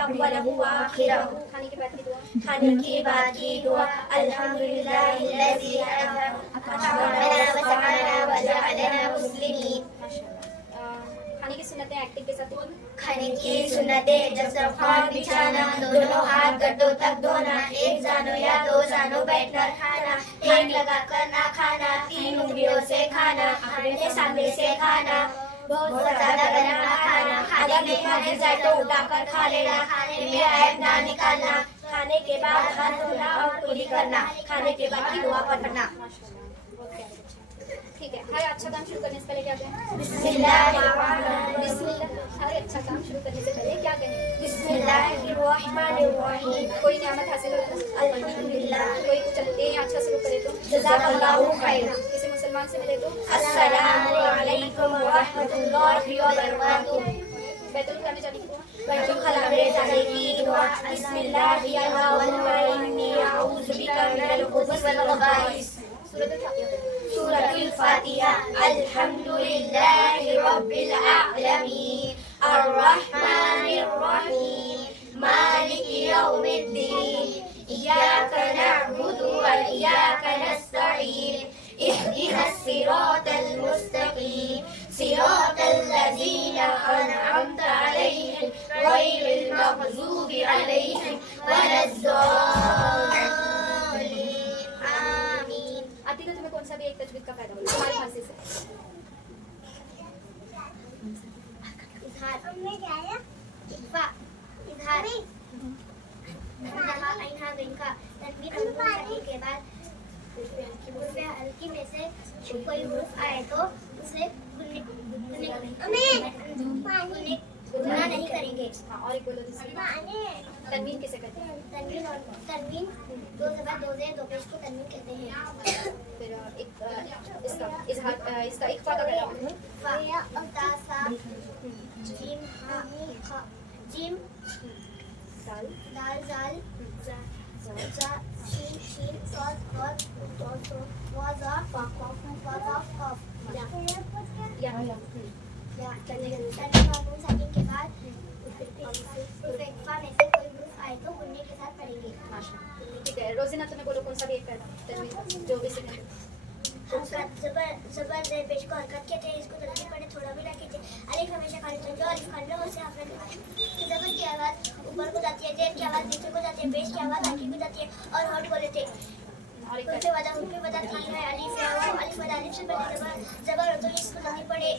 अव्वलहु व आखिरहु। खाने के बाद की दुआ। खाने के बाद की दुआ। अल्हम्दुलिल्लाहिल्लज़ी अत'अमना व सक़ाना व जअलना मुस्लिमीन। खाने की सुन्नतें एक्टिंग के साथ बोल। खाने की सुन्नतें दस्तरखान बिछाना, दोनों हाथ गड्ढों तक धोना, एक जानो या 2 जानो बैठकर खाना, एक लगाकर ना खाना, 3 उंगलियों से खाना, आमने सामने से खाना, बहुत ज्यादा गरम ना खाना, अगर नहीं खाने जाए तो उठाकर खा लेना, खाने में ऐब ना निकालना, खाने के बाद हाथ धोना और कुली करना, खाने के बाद की दुआ पढ़ना। ठीक है, हर अच्छा काम शुरू करने से पहले क्या कहें? बिस्मिल्लाहिर्रहमानिर्रहीम। बिस्मिल्लाह। हर अच्छा काम शुरू करने से पहले क्या कहें? बिस्मिल्लाहिर्रहमानिर्रहीम। कोई नियामत हासिल हो तो अल्हम्दुलिल्लाह। कोई कुछ चलते हैं अच्छा शुरू करे तो जज़ाकल्लाहु खैर। किसी मुसलमान से मिले तो अस्सलामु अलैकुम व रहमतुल्लाहि व बरकातुहू। बैतुल खाने जाने की दुआ। बैतुल खला में जाने की दुआ। बिस्मिल्लाहिर्रहमानिर्रहीम। इन्नी अऊज़ु बिका मिनल खुबुस वल खबाइस। सूरतुल फातिहा। अल्हम्दुलिल्लाहि रब्बिल आलमीन, अर्रहमानिर रहीम, मालिकि यौमिद्दीन, इय्याका नअबुदु व इय्याका नस्तईन, इहदिनस सिरातल मुस्तकीम, सिरातल लज़ीना अनअमता अलैहिम, गैरिल मग़ज़ूबि अलैहिम वलद्दाल्लीन। आमीन। आती तो तुम्हें कौन सा भी एक तजवीद का फायदा बोलो तुम्हारी मर्जी से। इज़हार, इक़फ़ा, इज़हार, इन्हा, इन्हा, इनका, तनवीन और नून करने के बाद हुर्फ़े हल्की में से कोई हुर्फ़ आए तो उसे गुना नहीं करेंगे। हाँ, और एक बोलो दूसरी। तनवीन किसे कहते हैं? तनवीन 2 ज़बर 2 ज़ेर 2 पेश को तनवीन कहते हैं। फिर इसका इजहार, इसका इख्फा का क्या मतलब? फा, ता, सा, जीम, हा, खा, जीम, दाल दाल जाल जा शीन शीन सॉस सॉस सॉस वाजा फॉफ फॉफ या चलिए नॉर्मल सेटिंग के बाद इफेक्टवा में से कोई ग्रुप आए तो गुन्ने के साथ पढ़ेंगे। माशाल्लाह। ठीक है रोजीना, तुम्हें बोलो कौन सा भी एक करना तजवीज़ जो भी सीखना। हरकत जबर जबर दे पेश को हरकत कहते हैं, इसको जल्दी पढ़े थोड़ा भी ना कीजिए। अलिफ हमेशा खाली समझो, अलिफ खंड हो से हाफ जबर की आवाज़ ऊपर को जाती है, जेर की आवाज़ नीचे को जाती है, पेश की आवाज़ आगे को जाती है और हॉट बोले थे। और एक उनसे वजह उनकी वजह तीन है, अलिफ है वो अलिफ वजह अलिफ से पहले जबर हो तो इसको जल्दी पढ़े,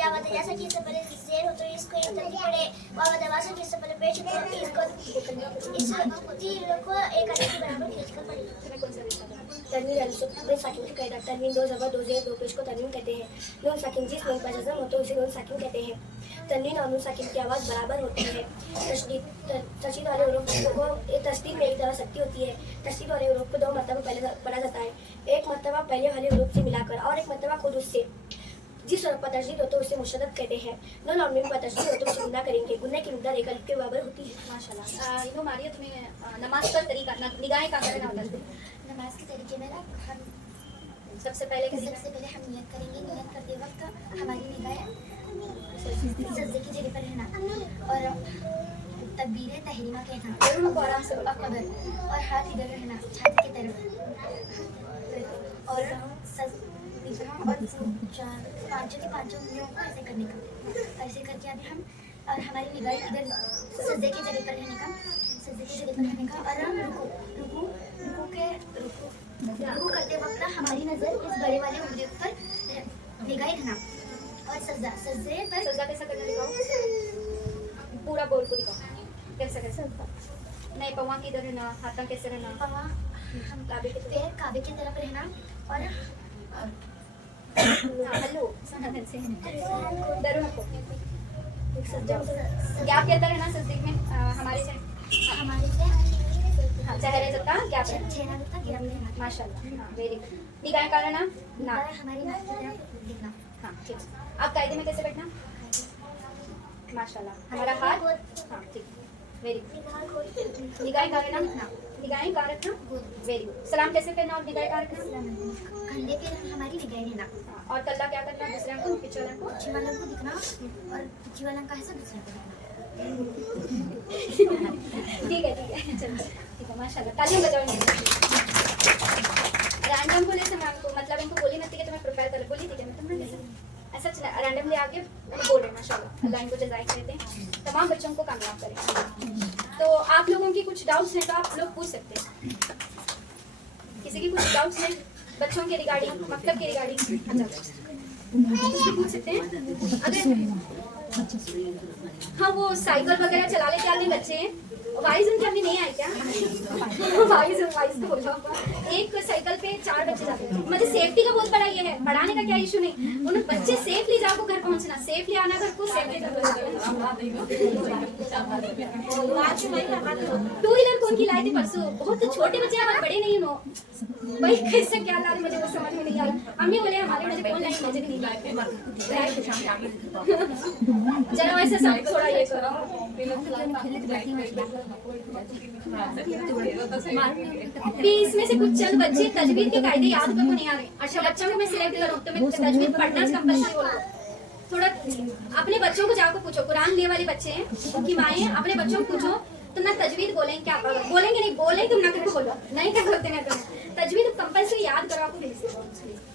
या वजह जैसा कि इससे पहले जेर हो तो इसको जल्दी पढ़े, और वजह वैसा कि इससे पहले पेश हो तो इसको इस तीन को एक अलिफ के बराबर खींचकर पढ़े। तुम्हें कौन सा भी करना। तनवीन अनसुक में साकिन का कायदा, तनवीन दो जबर दो जेर दो पेश को तनवीन कहते हैं। नून साकिन जिस नून पर जज़म हो तो उसे नून साकिन कहते हैं। तनवीन और नून साकिन की आवाज़ बराबर होती है। तशदीद वाले हुरूफ को तशदीद में एक तरह सख्ती होती है। तशदीद वाले हुरूफ को दो मरतबा पहले पढ़ा जाता है, एक मरतबा पहले वाले हुरूफ से मिलाकर और एक मरतबा खुद उससे। जिस हुरूफ पर तशदीद हो तो उसे मुशद्दद कहते हैं। नून और मीम पर तशदीद हो तो उसे गुन्ना करेंगे। गुन्ने की मिक़दार एक अलिफ के बराबर होती है। माशाल्लाह। इनो मारिया, तुम्हें नमाज का तरीका निगाहें का करना होता है। नमाज के तरीके में ना हम सबसे पहले हम नियत करेंगे। नियत करते वक्त हमारी निगाहें सजदे की जगह पर रहना और तकबीर तहरीमा कहना आराम से बोलो। अकबर और हाथ इधर रहना छाती की तरफ और पांचों की पांचों उंगलियों को ऐसे करने का, ऐसे करके अभी हम और हमारी निगाह इधर सजदे की जगह पर रहने का, सजदे की जगह पर रहने का और हम रुकू करते वक्त हमारी नज़र इस बड़े वाले उंगली पर निगाह रखना और सजदे पर सजदा कैसा करना दिखाओ, पूरा बोल को दिखाओ कैसा कैसा। नहीं पवा की इधर रहना, हाथों कैसे रहना, हम काबे की तरफ रहना और हेलो डरो नको। गैप के अंदर रहना सजदे में हमारे से चेहरे तक का गैप है। माशाल्लाह। हाँ वेरी गुड। निगाहें का रहना ना हमारी नाक की तरफ देखना। हाँ ठीक। आप कायदे में कैसे बैठना। माशाल्लाह। हमारा हाथ हाँ ठीक वेरी गुड। निगाहें का रहना निगाहें का रखना वेरी गुड। सलाम कैसे करना और निगाहें का रखना। कंधे पे हमारी निगाहें रहना और कल्ला क्या करना, दूसरे को पीछे वाले को पीछे वाला को दिखना और पीछे वाला का ऐसा दूसरे को दिखना। ठीक है चलो ठीक है माशाल्लाह। तालियां बजाओ। रैंडम बोले थे मैम को, मतलब इनको बोली नहीं थी कि तुम्हें प्रिपेयर कर बोली थी कि तुमने ऐसा रैंडमली आके बोल रहे माशाल्लाह। अल्लाह इनको जज़ाए देते हैं, तमाम बच्चों को कामयाब करें। तो आप लोगों की कुछ डाउट्स हैं तो आप लोग पूछ सकते हैं। किसी की कुछ डाउट्स हैं बच्चों के रिगार्डिंग, मकतब के रिगार्डिंग पूछ सकते हैं। अगर हाँ वो साइकिल वगैरह चला लेते वाले बच्चे हैं, वाइज उनके अभी नहीं आए क्या। वाइज तो बोलो। एक साइकिल पे 4 बच्चे जाते हैं। मुझे सेफ्टी का बहुत बड़ा ये है, पढ़ाने का क्या इशू नहीं, उन्हें बच्चे सेफली जाओ घर पहुंचना, सेफली आना घर को सेफली। 2 व्हीलर कौन की लाए थे परसों, बहुत छोटे बच्चे हमारे बड़े नहीं हो भाई, कैसे क्या ला रहे मुझे वो समझ में नहीं आई। अम्मी बोले हमारे मुझे कौन लाई, मुझे नहीं लाई। चलो ऐसे सब थोड़ा ये करो। इसमें से कुछ चंद बच्चे तजवीद के कायदे याद करके नहीं आ रहे। अच्छा बच्चों को मैं सिलेक्ट करूँ तो मैं तजवीद पढ़ना कंपल्सरी बोलूँ। थोड़ा अपने बच्चों को जाकर पूछो, कुरान लिए वाले बच्चे हैं उनकी माएँ, अपने बच्चों को पूछो तुम ना तजवीद बोलेंगे क्या बोलेंगे नहीं बोलेंगे तुम ना करके बोलो नहीं क्या बोलते हैं तुम तजवीद कंपल्सरी याद करो। आपको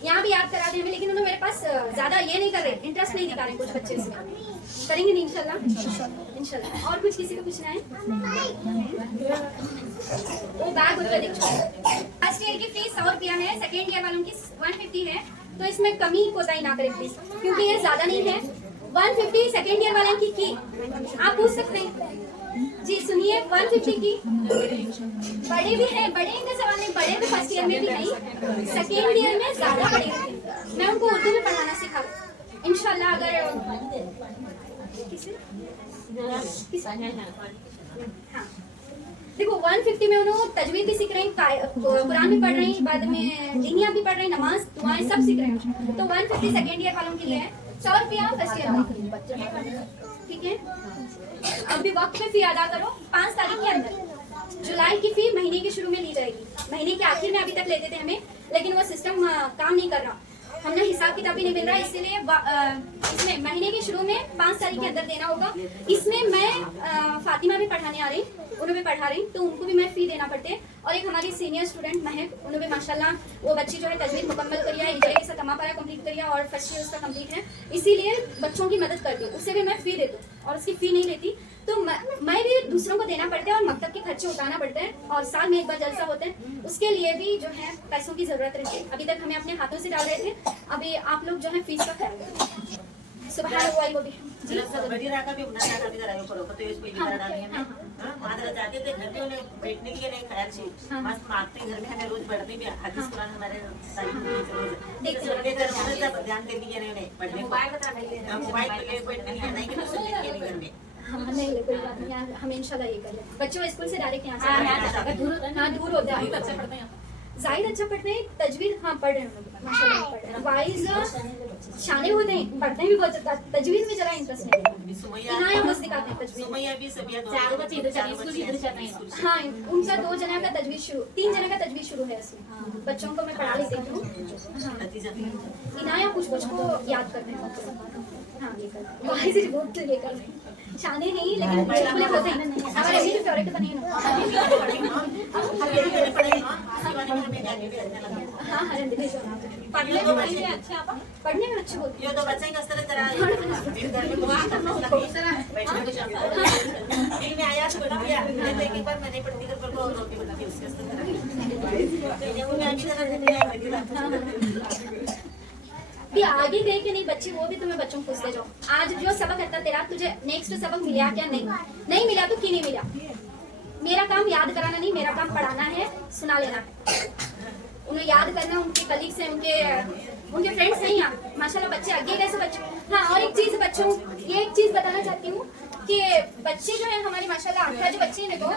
यहाँ भी याद करा दें हमें, लेकिन उन्होंने मेरे पास ज्यादा ये नहीं कर रहे, इंटरेस्ट नहीं दिखा रहे कुछ बच्चे इसमें। करेंगे नहीं इंशाल्लाह इंशाल्लाह। और कुछ किसी को पूछना है। वो बैग उधर देखो। फर्स्ट ईयर की फीस 100 रुपया है, सेकेंड ईयर वालों की 150 है, तो इसमें कमी कोताही ना करें प्लीज, क्योंकि ये ज्यादा नहीं है। 150 सेकेंड ईयर वाले की आप पूछ सकते हैं जी। सुनिए 150 की बड़े भी हैं, बड़े इनका सवाल नहीं, बड़े तो फर्स्ट ईयर में भी नहीं, सेकेंड ईयर में ज्यादा बड़े होते हैं। मैं उनको उर्दू में पढ़ाना सिखा इंशाल्लाह। अगर हाँ देखो 150 में उन्होंने तजवीद भी सीख रहे हैं, कुरान भी पढ़ रहे हैं, बाद में दीनिया भी पढ़ रहे हैं, नमाज दुआएं सब सीख रहे हैं। तो 150 सेकेंड ईयर वालों के लिए है, 100 रुपया फर्स्ट ईयर। ठीक है। अभी वक्त पे फी अदा करो 5 तारीख के अंदर। जुलाई की फी महीने के शुरू में ली जाएगी, महीने के आखिर में अभी तक लेते थे हमें, लेकिन वो सिस्टम काम नहीं कर रहा, हमने हिसाब किताब भी नहीं मिल रहा, इसीलिए इसमें महीने के शुरू में 5 तारीख के अंदर देना होगा। इसमें मैं फातिमा भी पढ़ाने आ रही, उन्हें भी पढ़ा रही, तो उनको भी मैं फी देना पड़ते हैं। और एक हमारी सीनियर स्टूडेंट महक, उन्हें भी माशाल्लाह वो बच्ची जो है तजवीज़ मुकम्मल करी है, इंजरी के साथ तमा पारा कंप्लीट करी है और फर्स्ट ईयर उसका कंप्लीट है, इसीलिए बच्चों की मदद करती हूँ, उससे भी मैं फी देती हूँ और उसकी फ़ी नहीं लेती। तो मैं भी दूसरों को देना पड़ता है और मकतब के खर्चे उठाना पड़ता है, और साल में एक बार जलसा होता है, उसके लिए भी जो है पैसों की ज़रूरत रहती है। अभी तक हमें अपने हाथों से डाल रहे थे, अभी आप लोग जो है फीस का ख्याल रखें। सुबह वो भी जी बड़ी राका भी उन्हें राका भी करायो करो तो इस पहली बार डाली है मैं वहां जरा जाते थे घर पे उन्हें बैठने के लिए नहीं ख्याल छी मस्त मांगते घर में हमें रोज पढ़ते भी हदीस कुरान हमारे तालीम में रोज देखते रहते थे उन्हें सब ध्यान देने के नहीं पढ़ने मोबाइल बता नहीं मोबाइल पे ले बैठने के नहीं कि तो सुनने के नहीं घर में हाँ नहीं कोई बात नहीं, हम इंशाल्लाह ये कर लें। बच्चों स्कूल से डायरेक्ट यहाँ से दूर होता है, जाहिर अच्छा पढ़ते हैं, तजवीज़ हाँ पढ़ रहे हैं माशाल्लाह पढ़ रहे हैं, वाइज शाने होते हैं, पढ़ते हैं भी बहुत ज़्यादा, तजवीज़ में जरा इंटरेस्ट नहीं है, इनाया बस दिखाते हैं तजवीज़। सुमैया भी सबिया चारों बच्चे इधर जाते हैं, स्कूल इधर जाते हैं। हाँ उनका 2 जना का तजवीज़ शुरू, 3 जना का तजवीज़ शुरू है इसमें, बच्चों को मैं पढ़ा लेती हूँ। हाँ इनाया कुछ कुछ को याद करते हैं, हाँ ये कर वाइज बहुत ये कर रहे हैं, शाने नहीं लेकिन चुटकुले होते हैं, हमारे अभी भी फेवरेट बने हैं ना। हाँ हाँ पढ़ने में बच्चे अच्छे आप पढ़ने में अच्छे होते ये तो बच्चे का स्तर करा फिर घर में दुआ करना बैठने को चाहता फिर मैं आया तो बना दिया लेकिन एक बार मैंने पढ़ती कर को रोटी बना दी उसके स्तर करा वो मैं अभी जरा नहीं भी आगे देख के नहीं बच्चे, वो भी तुम्हें बच्चों को पूछते जाओ आज जो सबक आता तेरा, तुझे नेक्स्ट सबक मिला क्या, नहीं मिला तो क्यों नहीं मिला। मेरा काम याद कराना नहीं, मेरा काम पढ़ाना है, सुना लेना है, उन्हें याद करना, उनके कलीग से उनके फ्रेंड्स नहीं हैं माशाल्लाह बच्चे आगे कैसे बच्चे। हाँ और एक चीज़ बच्चों, ये एक चीज़ बताना चाहती हूँ कि बच्चे जो है हमारे माशाल्लाह 18 जो बच्चे हैं, देखो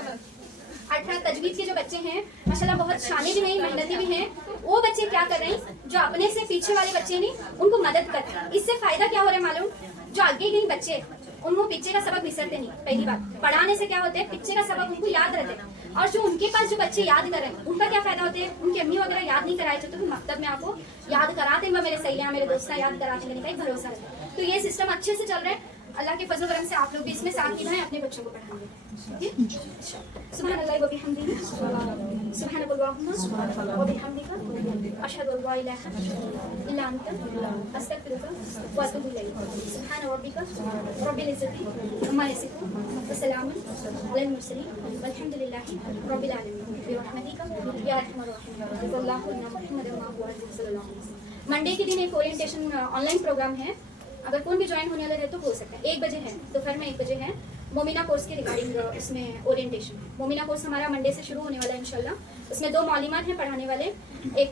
18 तजवीज़ के जो बच्चे हैं माशाल्लाह बहुत शाने भी नहीं, मेहनती भी हैं, वो बच्चे क्या कर रहे हैं, जो अपने से पीछे वाले बच्चे नहीं उनको मदद कर रहे हैं। इससे फायदा क्या हो रहा है मालूम, जो आगे नहीं बच्चे उनको पीछे का सबक बिसरते नहीं, पहली बात पढ़ाने से क्या होता है पीछे का सबक उनको याद रहते हैं, और जो उनके पास जो बच्चे याद कर रहे हैं उनका क्या फायदा होता है, उनकी अम्मी वगैरह याद नहीं कराए तो मकतब में आपको याद कराते हैं, मेरे सहेलियाँ मेरे दोस्त याद कराते हैं, कहीं भरोसा रहता है। तो ये सिस्टम अच्छे से चल रहा है, अल्लाह के फजल करम से आप लोग भी इसमें साथ निभाएं, अपने बच्चों को पढ़ाएंगे। सुभान अल्लाह व बिहम्दिही सुभानक अल्लाहुम्मा व बिहम्दिका अशहदु अल्ला इलाहा इल्ला अंता अस्तगफिरुका व अतूबु इलैक। सुभान रब्बिका रब्बिल इज्जति अम्मा यसिफून व सलामुन अलल मुरसलीन वल्हम्दुलिल्लाहि रब्बिल आलमीन बिरहमतिका या अरहमर राहिमीन। सल्लल्लाहु अलैहि मुहम्मद व सल्लल्लाहु अलैहि वसल्लम। मंडे के दिन एक ओरिएंटेशन ऑनलाइन प्रोग्राम है, अगर कोई भी ज्वाइन होने वाला है तो हो सकता है। 1 बजे है, दोपहर में 1 बजे है, मोमिना कोर्स के रिगार्डिंग इसमें ओरिएंटेशन है। मोमिना कोर्स हमारा मंडे से शुरू होने वाला है इंशाल्लाह। उसमें 2 मौलिमात हैं पढ़ाने वाले, एक